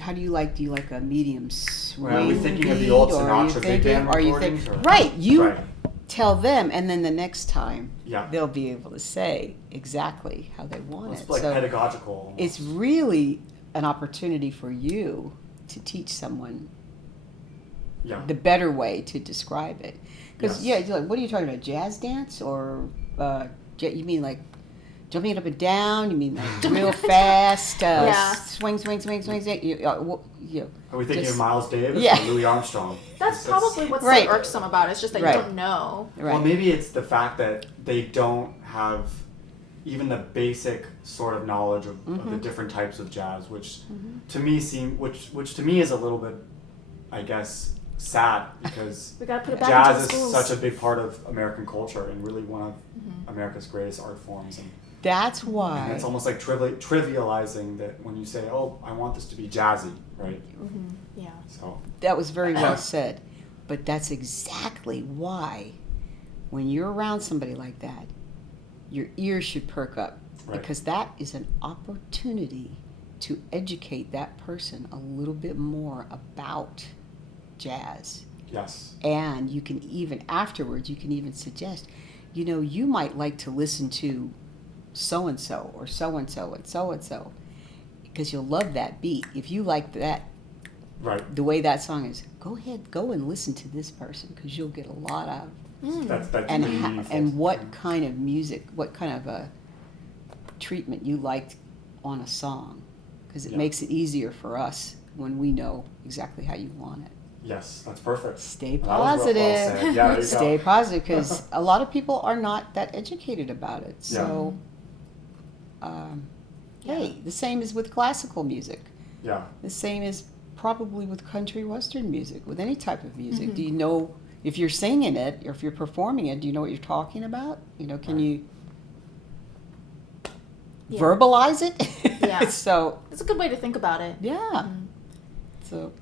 How do you like? Do you like a medium swing? Well, are we thinking of the old beat, or are you Sinatra big thinking- band are you recordings, think- or- Right. You Right. tell them, and then the next time Yeah. they'll be able to say exactly how they want It's it. like So pedagogical. almost. it's really an opportunity for you to teach someone yeah. the better way to describe it. Because Yes. you're like, what are you talking about? Jazz dance or you mean like jumping up and down? You mean like real fast? Yeah. Swing. Are we thinking Just- of Miles Davis Yeah. or Louis Armstrong? That's probably what's Right. so irksome about it. It's just that Right. you don't know. Right. Well, maybe it's the fact that they don't have even the basic sort of knowledge of the different types of jazz, which to me which to me is a little bit, I guess, sad, because We gotta put it back jazz into the is schools. such a big part of American culture and really one of America's greatest art forms. And That's why. it's almost like trivializing that when you say, "Oh, I want this to be jazzy," right? Yeah. So That was very well said. But that's exactly why when you're around somebody like that, your ears should perk up. Right. Because that is an opportunity to educate that person a little bit more about jazz. yes, And you can even, afterwards, you can even suggest, you might like to listen to so-and-so or so-and-so and so-and-so because you'll love that beat. If you like that, right. the way that song is, go ahead, go and listen to this person because you'll get a lot out. That's And really meaningful. and what kind of music, what kind of a treatment you liked on a song, because it Yeah. makes it easier for us when we know exactly how you want it. Yes, that's perfect. Stay That was well positive. said. Yeah, there you Stay go. positive, because a lot of people are not that educated about it. So, hey, the same is with classical music. Yeah. The same is probably with country western music, with any type of music. Do you know, if you're singing it or if you're performing it, do you know what you're talking about? Can you Yeah. verbalize it? Yeah. So, It's a good way to think about it. yeah. So,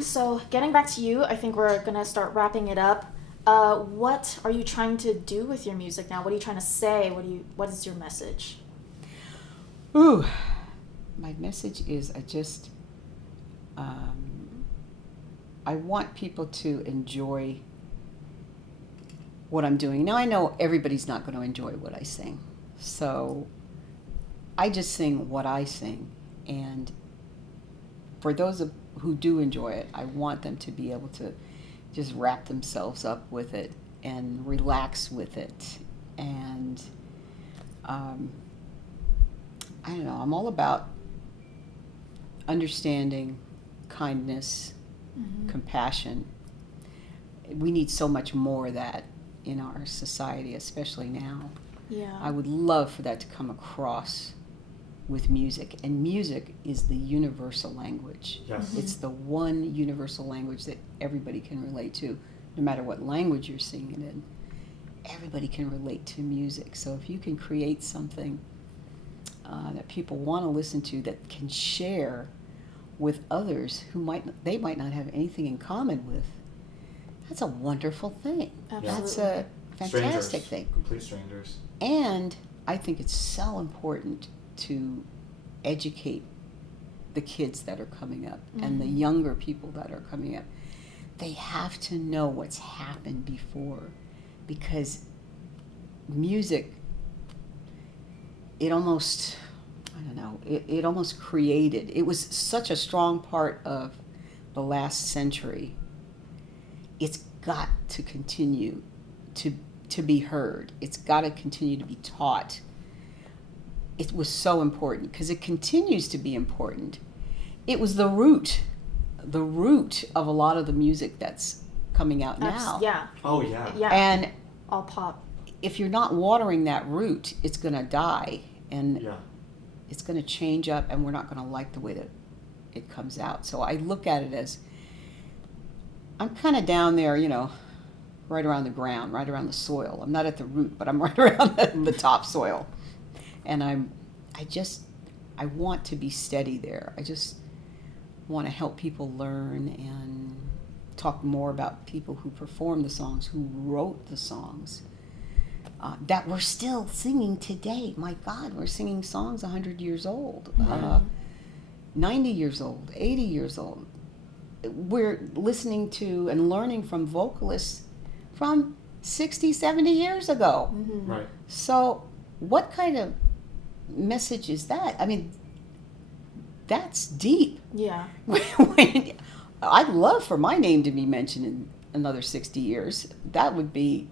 So, getting back to you, I think we're gonna start wrapping it up. What are you trying to do with your music now? What are you trying to say? What is your message? ooh, my message is I want people to enjoy what I'm doing. Now I know everybody's not going to enjoy what I sing. So I just sing what I sing. And for those who do enjoy it, I want them to be able to just wrap themselves up with it and relax with it. And I don't know, I'm all about understanding, kindness, compassion. We need so much more of that in our society, especially now. Yeah. I would love for that to come across with music. And music is the universal language. Yes. It's the one universal language that everybody can relate to, no matter what language you're singing in. Everybody can relate to music. So if you can create something that people want to listen to, that can share with others who might not have anything in common with, that's a wonderful thing. That's a fantastic Strangers. thing. Complete strangers. And I think it's so important to educate the kids that are coming up and the younger people that are coming up. They have to know what's happened before, because music, it almost, I don't know, it almost created, it was such a strong part of the last century. It's got to continue to be heard. It's got to continue to be taught. It was so important because it continues to be important. It was the root of a lot of the music that's coming out now. Yeah. Oh yeah. Yeah. And All pop. if you're not watering that root, it's going to die, and Yeah. it's going to change up, and we're not going to like the way that it comes out. So I look at it as, I'm kind of down there, right around the ground, right around the soil. I'm not at the root, but I'm right around the topsoil. And I want to be steady there. I just want to help people learn and talk more about people who performed the songs, who wrote the songs, that we're still singing today. My God, we're singing songs 100 years old, 90 years old, 80 years old. We're listening to and learning from vocalists from 60, 70 years ago. Right. So what kind of message is that? I mean, that's deep. Yeah. I'd love for my name to be mentioned in another 60 years. That would be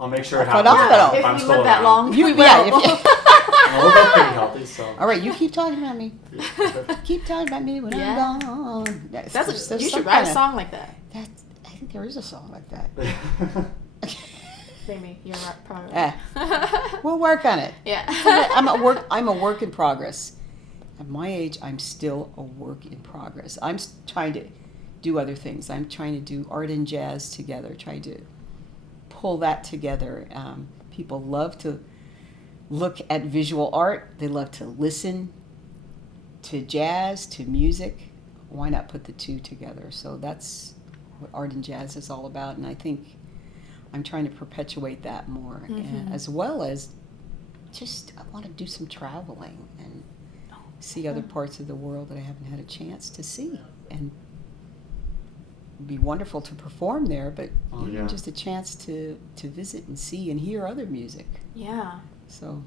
I'll make sure it happens. phenomenal. If I'm we still live that around. long, we will. Yeah, We're both pretty healthy, so. All right, you keep talking about me. Yeah. Keep talking about me when Yeah. I'm gone. Yes, That's there's you some should write a kinda- song like that. I think there is a song like that. Maybe you're right, probably. We'll work on it. Yeah. I'm a work in progress. At my age, I'm still a work in progress. I'm trying to do other things. I'm trying to do art and jazz together, trying to pull that together. People love to look at visual art. They love to listen to jazz, to music. Why not put the two together? So that's what art and jazz is all about. And I think I'm trying to perpetuate that more, and as well as just I want to do some traveling and see other parts of the world that I haven't had a chance to see. And it'd be wonderful to perform there, but even just a chance to visit and see and hear other music. Yeah. So,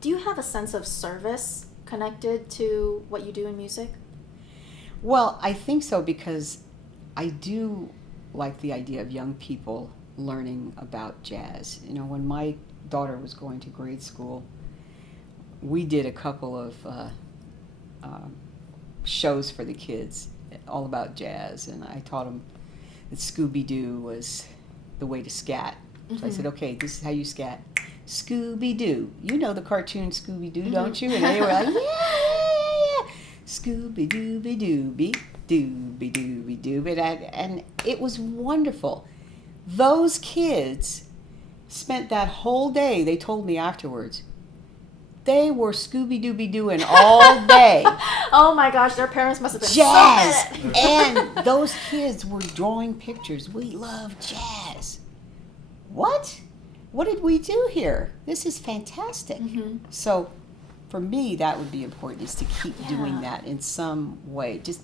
Do you have a sense of service connected to what you do in music? well, I think so, because I do like the idea of young people learning about jazz. You know, when my daughter was going to grade school, we did a couple of shows for the kids all about jazz, and I taught them that Scooby-Doo was the way to scat. So I said, okay, this is how you scat. Scooby-Doo. You know the cartoon Scooby-Doo, don't you? And they were like, yeah. Scooby-Dooby-Dooby, Dooby-Dooby-Dooby. And it was wonderful. Those kids spent that whole day, they told me afterwards, they were Scooby-Dooby-Dooing all day. Oh my gosh, their parents must have been Jazz! so good. And those kids were drawing pictures. We love jazz. What? What did we do here? This is fantastic. So for me, that would be important, is to keep doing that in some way. Just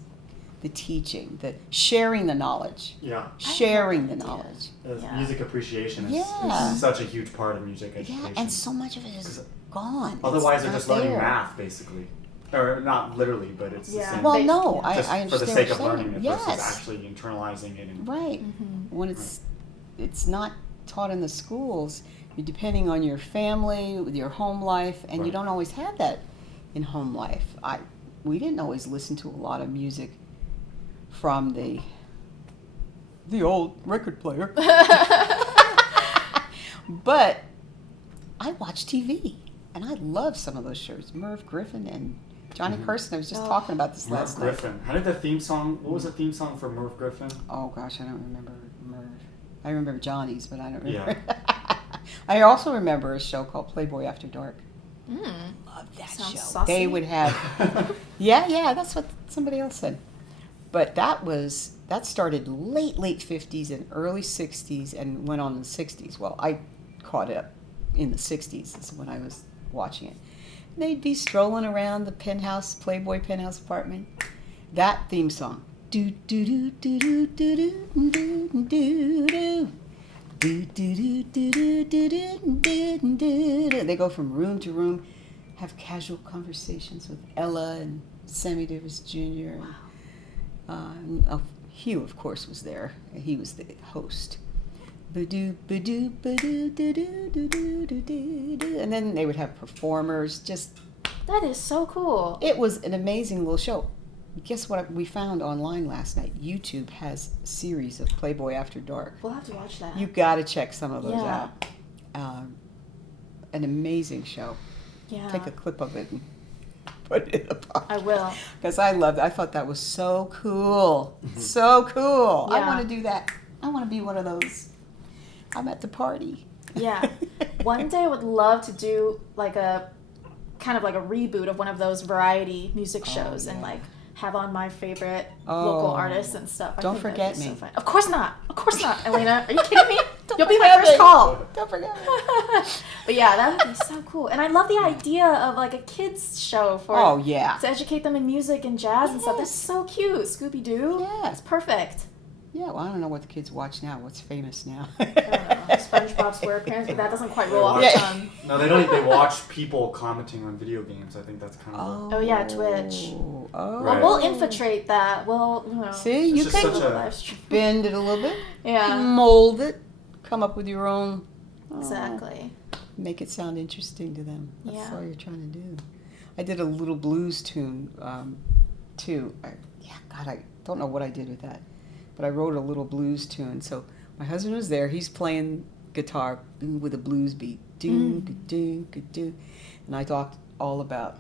the teaching, the sharing the knowledge. Yeah. Sharing the knowledge. Music appreciation is Yeah. such a huge part of music education. Yeah, and so much of it is gone. Otherwise, It's they're not just learning there. math, basically. Or not literally, but it's the same. Well, no, Yeah. Just I for the understand sake what of you're learning it saying. versus Yes. actually internalizing it. And, Right. When it's not taught in the schools, you're depending on your family, with your home life, and you Right. don't always have that in home life. We didn't always listen to a lot of music from the old record player. But I watch TV, and I love some of those shows. Merv Griffin and Johnny Carson. I was just talking about this Merv last night. Griffin. How did the theme song? What was the theme song for Merv Griffin? Oh gosh, I don't remember Merv. I remember Johnny's, but I don't remember. Yeah. I also remember a show called Playboy After Dark. Love that Sounds show. saucy. They would have, yeah, that's what somebody else said. But that started late 50s and early 60s and went on in the 60s. Well, I caught up in the 60s is when I was watching it. They'd be strolling around the Playboy penthouse apartment. That theme song. Do do do do do do do do do do. Do do do do do do do do do. They go from room to room, have casual conversations with Ella and Sammy Davis Jr. And Hugh, of course, was there. He was the host. Ba-doo, ba-doo, ba-doo, do-doo, do-doo, do-doo, do. And then they would have performers. Just, That is so cool. it was an amazing little show. Guess what we found online last night? YouTube has a series of Playboy After Dark. We'll have to watch that. You got to check some of those Yeah. out. An amazing show. Yeah. Take a clip of it and put it in the box. I will. Because I loved it. I thought that was so cool. So cool. I Yeah. want to do that. I want to be one of those. I'm at the party. Yeah. One day I would love to do like a kind of like a reboot of one of those variety music shows and yeah. like have on my favorite local Oh. artists and stuff. I Don't think that'd forget be so me. fun. Of course not. Of course not, Elena. Are you kidding me? You'll be my forget first me. call. Don't forget. But yeah, that would be so cool. And I love the idea of like a kids show for Oh, yeah. to educate them in music and jazz and stuff. That's Yes. so cute. Scooby Doo. Yeah. It's perfect. Yeah, well, I don't know what the kids watch now. What's famous now? I don't know. SpongeBob SquarePants, but that doesn't quite roll off Yeah. the tongue. No, they don't. They watch people commenting on video games. I think that's kind of. Oh, yeah, Twitch. Oh. Right. We'll infiltrate that. We'll, you know. See, you It's just can such a- live stream. bend it a little bit, Yeah. mold it, come up with your own Exactly. Make it sound interesting to them. That's Yeah. all you're trying to do. I did a little blues tune too. I don't know what I did with that, but I wrote a little blues tune. So my husband was there. He's playing guitar with a blues beat. Doo, doo, doo, doo. And I talked all about,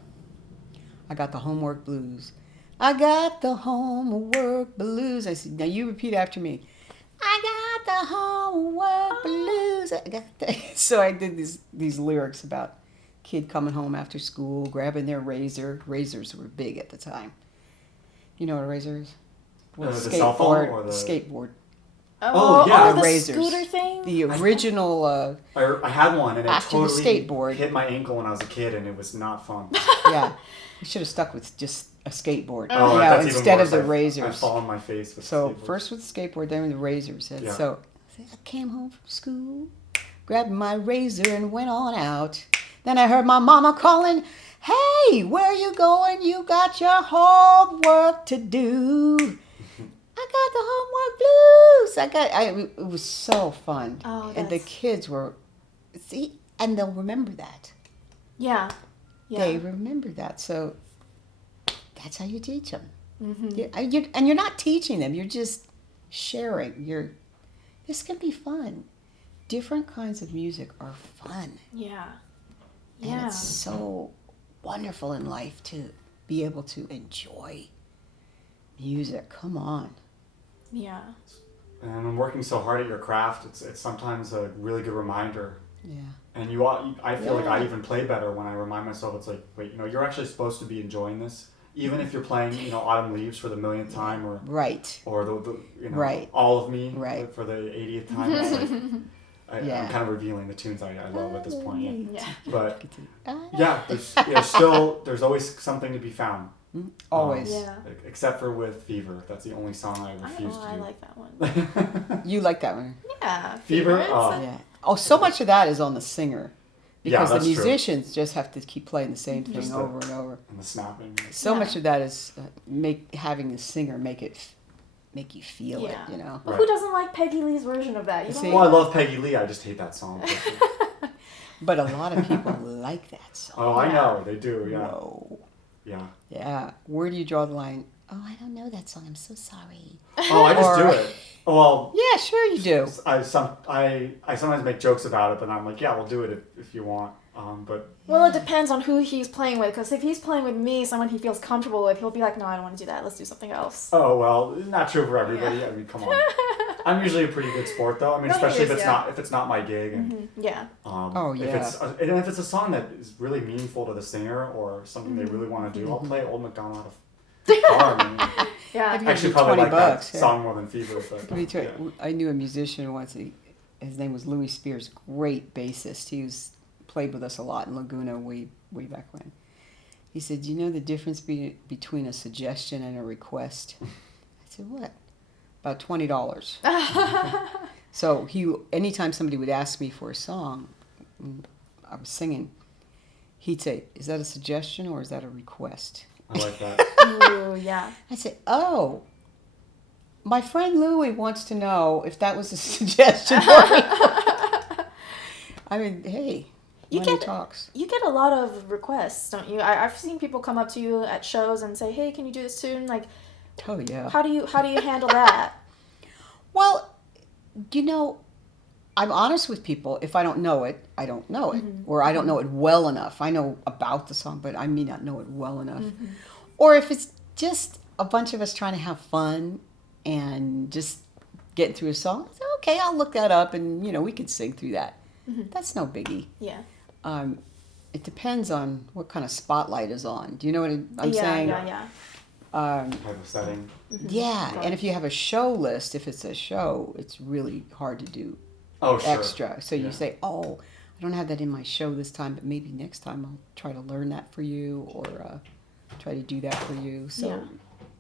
I got the homework blues. I got the homework blues. I said, now you repeat after me. I got the homework blues. I got the... So I did these lyrics about kid coming home after school, grabbing their razor. Razors were big at the time. You know what a razor is? The cell phone or the... Skateboard. Oh, yeah. the razors. scooter thing? The original... I had one, and it after the totally skateboard. hit my ankle when I was a kid, and it was not fun. Yeah. You should have stuck with just a skateboard. Oh, that's even instead worse. of the razors. I fall on my face with So skateboards. first with the skateboard, then with the razors. And Yeah. so I came home from school, grabbed my razor and went on out. Then I heard my mama calling, "Hey, where you going? You got your homework to do." I got the homework blues. It was so fun. Oh, and the kids were, and they'll remember that. Yeah. Yeah. They remember that. So that's how you teach them. Mm-hmm. And you're not teaching them. You're just sharing. This can be fun. Different kinds of music are fun. Yeah. And Yeah. it's so wonderful in life to be able to enjoy music. Come on. Yeah. And working so hard at your craft, it's sometimes a really good reminder. Yeah. And I feel like I even play better when I remind myself. It's like, wait, you're actually supposed to be enjoying this, even if you're playing, Autumn Leaves for the millionth time, or Right. or the Right. All of Me, Right. for the 80th time. It's like, Yeah. I'm kind of revealing the tunes I love at this point. Yeah. But yeah, there's always something to be found. Always. Yeah. Except for with Fever. That's the only song I refuse to I do. like that one. You like that one? Yeah. Fever? It's Oh. Yeah. Oh, so much of that is on the singer. Yeah, Because the that's true. musicians just have to keep playing the same thing Just the- over and over. And the snapping. So Yeah. much of that is having the singer make you feel Yeah. it, Well, Right. who doesn't like Peggy Lee's version of that? You See? don't Well, I like love Peggy Lee. I just hate that song. But a lot of people like that song. Oh, I Yeah. know. They do, yeah. Whoa. Yeah. Yeah. Where do you draw the line? Oh, I don't know that song. I'm so sorry. Oh, I just do Or- it. Well, Yeah, sure you do. I sometimes make jokes about it, but I'm like, yeah, we'll do it if you want. But Well, it depends on who he's playing with. Because if he's playing with me, someone he feels comfortable with, he'll be like, "No, I don't want to do that. Let's do something else." oh well, not true for everybody. Yeah. I mean, come on. I'm usually a pretty good sport, though. I mean, No, he especially is, if yeah. it's not my gig, and Mm-hmm. Yeah. Oh, yeah. if it's a song that is really meaningful to the singer or something they really want to do, I'll play Old MacDonald out of Farm. Yeah. Have you- I actually me probably 20 like bucks, that yeah. song more than Fever. But, Let me tell yeah. you, I knew a musician once. His name was Louis Spears, great bassist. He played with us a lot in Laguna way back when. He said, "You know the difference between a suggestion and a request?" I said, "What?" About $20. So anytime somebody would ask me for a song, I was singing, he'd say, "Is that a suggestion or is that a request?" I like that. Ooh, yeah. I said, "Oh, my friend Louie wants to know if that was a suggestion or a request." I mean, hey, You money get- talks. You get a lot of requests, don't you? I've seen people come up to you at shows and say, "Hey, can you do this tune?" Like, Oh yeah. how do you handle that? Well, I'm honest with people. If I don't know it, I don't know it, or I don't know it well enough. I know about the song, but I may not know it well enough. Or if it's just a bunch of us trying to have fun and just getting through a song, I say, okay, I'll look that up, and we can sing through that. That's no biggie. Yeah. It depends on what kind of spotlight is on. Do you know what I'm yeah, saying? Yeah. Type of setting. Yeah, and if you have a show list, if it's a show, it's really hard to do Oh, sure. extra. So you Yeah. say, "Oh, I don't have that in my show this time, but maybe next time I'll try to learn that for you, or try to do that for you." So Yeah.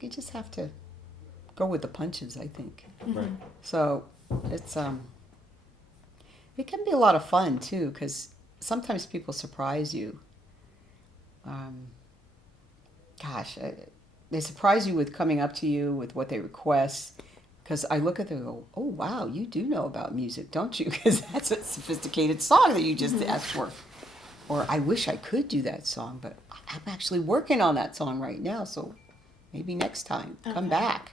you just have to go with the punches, I think. Right. So it's it can be a lot of fun too, because sometimes people surprise you. They surprise you with coming up to you with what they request, Because I look at them and go, oh, wow, you do know about music, don't you? Because that's a sophisticated song that you just asked for. Or I wish I could do that song, but I'm actually working on that song right now, so maybe next time, come back.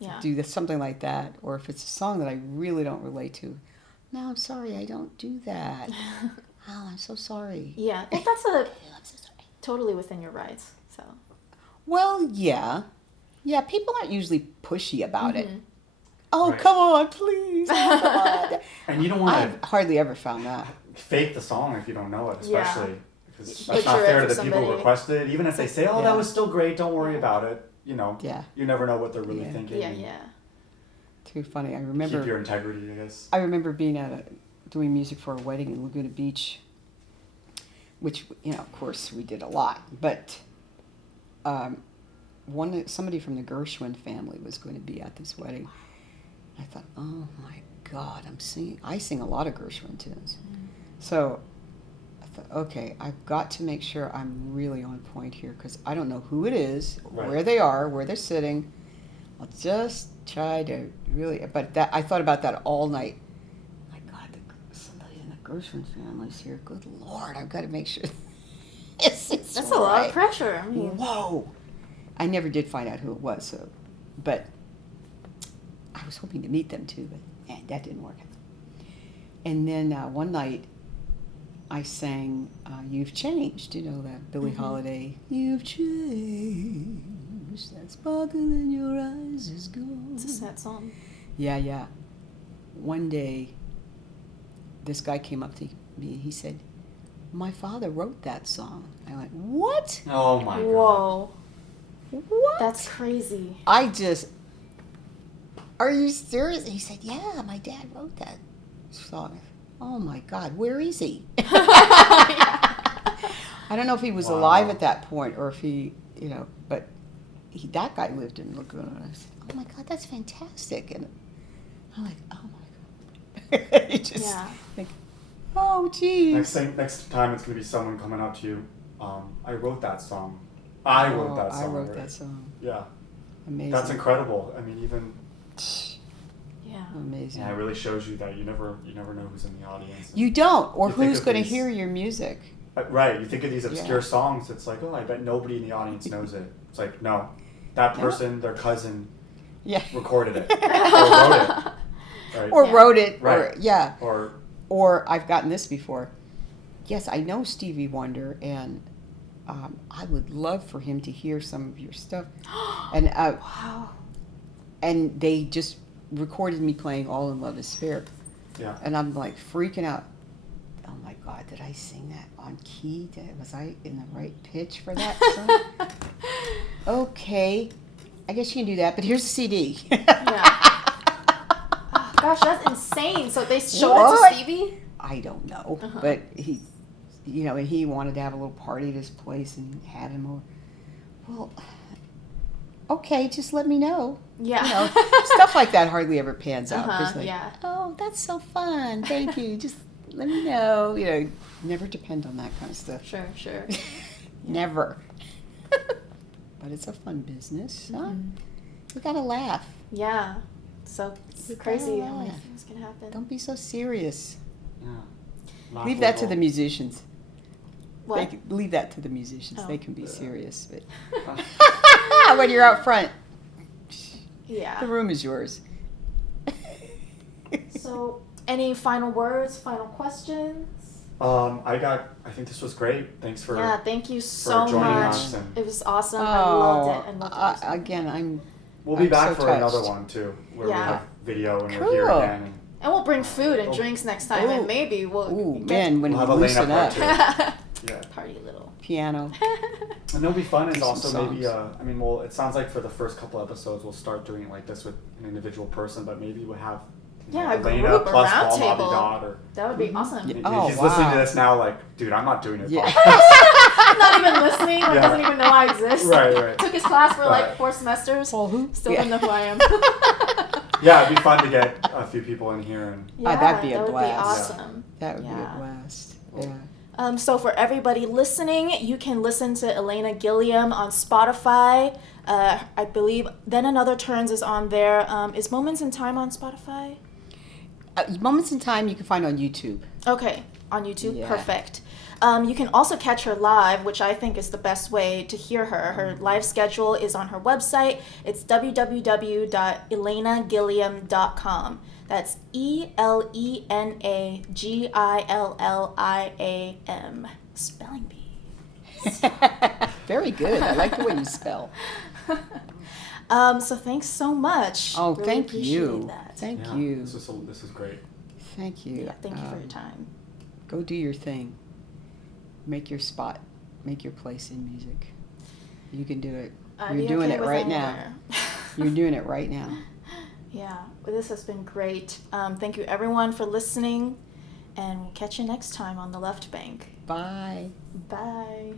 Yeah. Do something like that. Or if it's a song that I really don't relate to, no, I'm sorry, I don't do that. Oh, I'm so sorry. Yeah. Well, that's I'm so sorry. totally within your rights. So. Well, yeah. Yeah, people aren't usually pushy about it. Oh, Right. come on, please. Oh, come on. And you don't want I've hardly ever found that. to fake the song if you don't know it, Yeah. especially. Because that's Picture not it fair for to the people who somebody. requested it. Even if they say, oh, Yeah. that was still great, don't worry about it. You know, Yeah. you never know what they're really Yeah. thinking. Yeah, and yeah. Too funny. I Keep remember your integrity, I guess. being doing music for a wedding in Laguna Beach, which, of course we did a lot. But somebody from the Gershwin family was going to be at this wedding. I thought, oh my God, I sing a lot of Gershwin tunes. So I thought, okay, I've got to make sure I'm really on point here because I don't know who it is, Right. where they are, where they're sitting. I'll just try to really, but I thought about that all night. My God, somebody in the Gershwin family's here. Good Lord, I've got to make sure this is That's a lot right. of pressure. I mean, Whoa. I never did find out who it was, but I was hoping to meet them too, but that didn't work. And then one night I sang You've Changed, that Billie Holiday, You've changed, that sparkle in your eyes is gone. it's a sad song. Yeah. One day, this guy came up to me, he said, my father wrote that song. I went, what? Oh my God. Whoa. What? That's crazy. Are you serious? He said, yeah, my dad wrote that song. Oh my God, where is he? I don't know if he was Wow. alive at that point or if he, but that guy lived in Laguna. And I said, oh my God, that's fantastic. And I'm like, oh my God. You just think, oh geez. Next time it's going to be someone coming up to you. I wrote that song. I wrote that song. I wrote right? that song. Yeah. Amazing. That's incredible. I mean, even Yeah. Amazing. it really shows you that you never know who's in the audience. You don't, or You think who's of going to these- hear your music. Right. You think of these obscure Yeah. songs. It's like, oh, I bet nobody in the audience knows it. It's like, no, that person, their cousin, Yeah. recorded it or wrote it. Right. Or Yeah. wrote it. Right. Or, yeah. Or Or I've gotten this before. Yes, I know Stevie Wonder, and I would love for him to hear some of your stuff. And Wow. and they just recorded me playing All in Love Is Fair. yeah. And I'm like freaking out. Oh my God, did I sing that on key? Was I in the right pitch for that song? Okay, I guess you can do that, but here's the CD. Yeah. Oh, gosh, that's insane. So they showed it What? to Stevie? I don't know, Uh-huh. but he, and he wanted to have a little party at his place and had him over. Well, okay, just let me know. Yeah. Stuff like that hardly ever pans out. 'Cause yeah. oh, that's so fun. Thank you. Just let me know. Never depend on that kind of stuff. Sure. Never. But it's a fun business. Huh? We gotta laugh. Yeah. So You crazy gotta how many laugh. things can happen. Don't be so serious. Yeah. Laugh Leave that to little. the musicians. What? Leave that to the musicians. Oh. They can be serious. But when you're out front, the Yeah. room is yours. So, any final words, final questions? I think this was great. Thanks for Yeah, thank you so joining much. us and- It was awesome. I loved it. I loved it. Again, We'll be I'm back so for touched. another one too, where we Yeah. have video and we're here Cool. again. And we'll bring food and Oh. drinks next time, and Ooh. maybe we'll ooh, get man, when We'll you have Elena loosen part up, two. Yeah. party a little. piano. And it'll be fun is Some also maybe songs. it sounds like for the first couple episodes we'll start doing like this with an individual person, but maybe we'll have Yeah, a Elena group, a plus round Paul table. Navidad or That would be awesome. Yeah. if Oh, he's listening to wow. this now like, dude, I'm not doing it. Yeah. Not even listening, or Yeah. doesn't even know I exist. Right. Took his class for like Right. 4 semesters. Paul who? Still Yeah. don't know who I am. Yeah, it'd be fun to get a few people in here and Yeah, that'd be a that blast. would be awesome. That would be Yeah. a blast. Cool. Yeah. So for everybody listening, you can listen to Elena Gilliam on Spotify. I believe Then Another Turns is on there. Is Moments in Time on Spotify? Moments in Time you can find on YouTube. Okay, on YouTube. Yeah. Perfect. You can also catch her live, which I think is the best way to hear her. Her live schedule is on her website. It's www.elenagilliam.com. That's ELENAGILLIAM. Spelling bee. Very good. I like the way you spell. So thanks so much. Oh, Really thank appreciate you. that. Thank Yeah, you. This is great. Thank you. Yeah, thank you for your time. Go do your thing. Make your spot. Make your place in music. You can do it. I'd You're be doing okay it with right now. anywhere. You're doing it right now. Yeah, well, this has been great. Thank you everyone for listening, and we'll catch you next time on the Left Bank. Bye. Bye.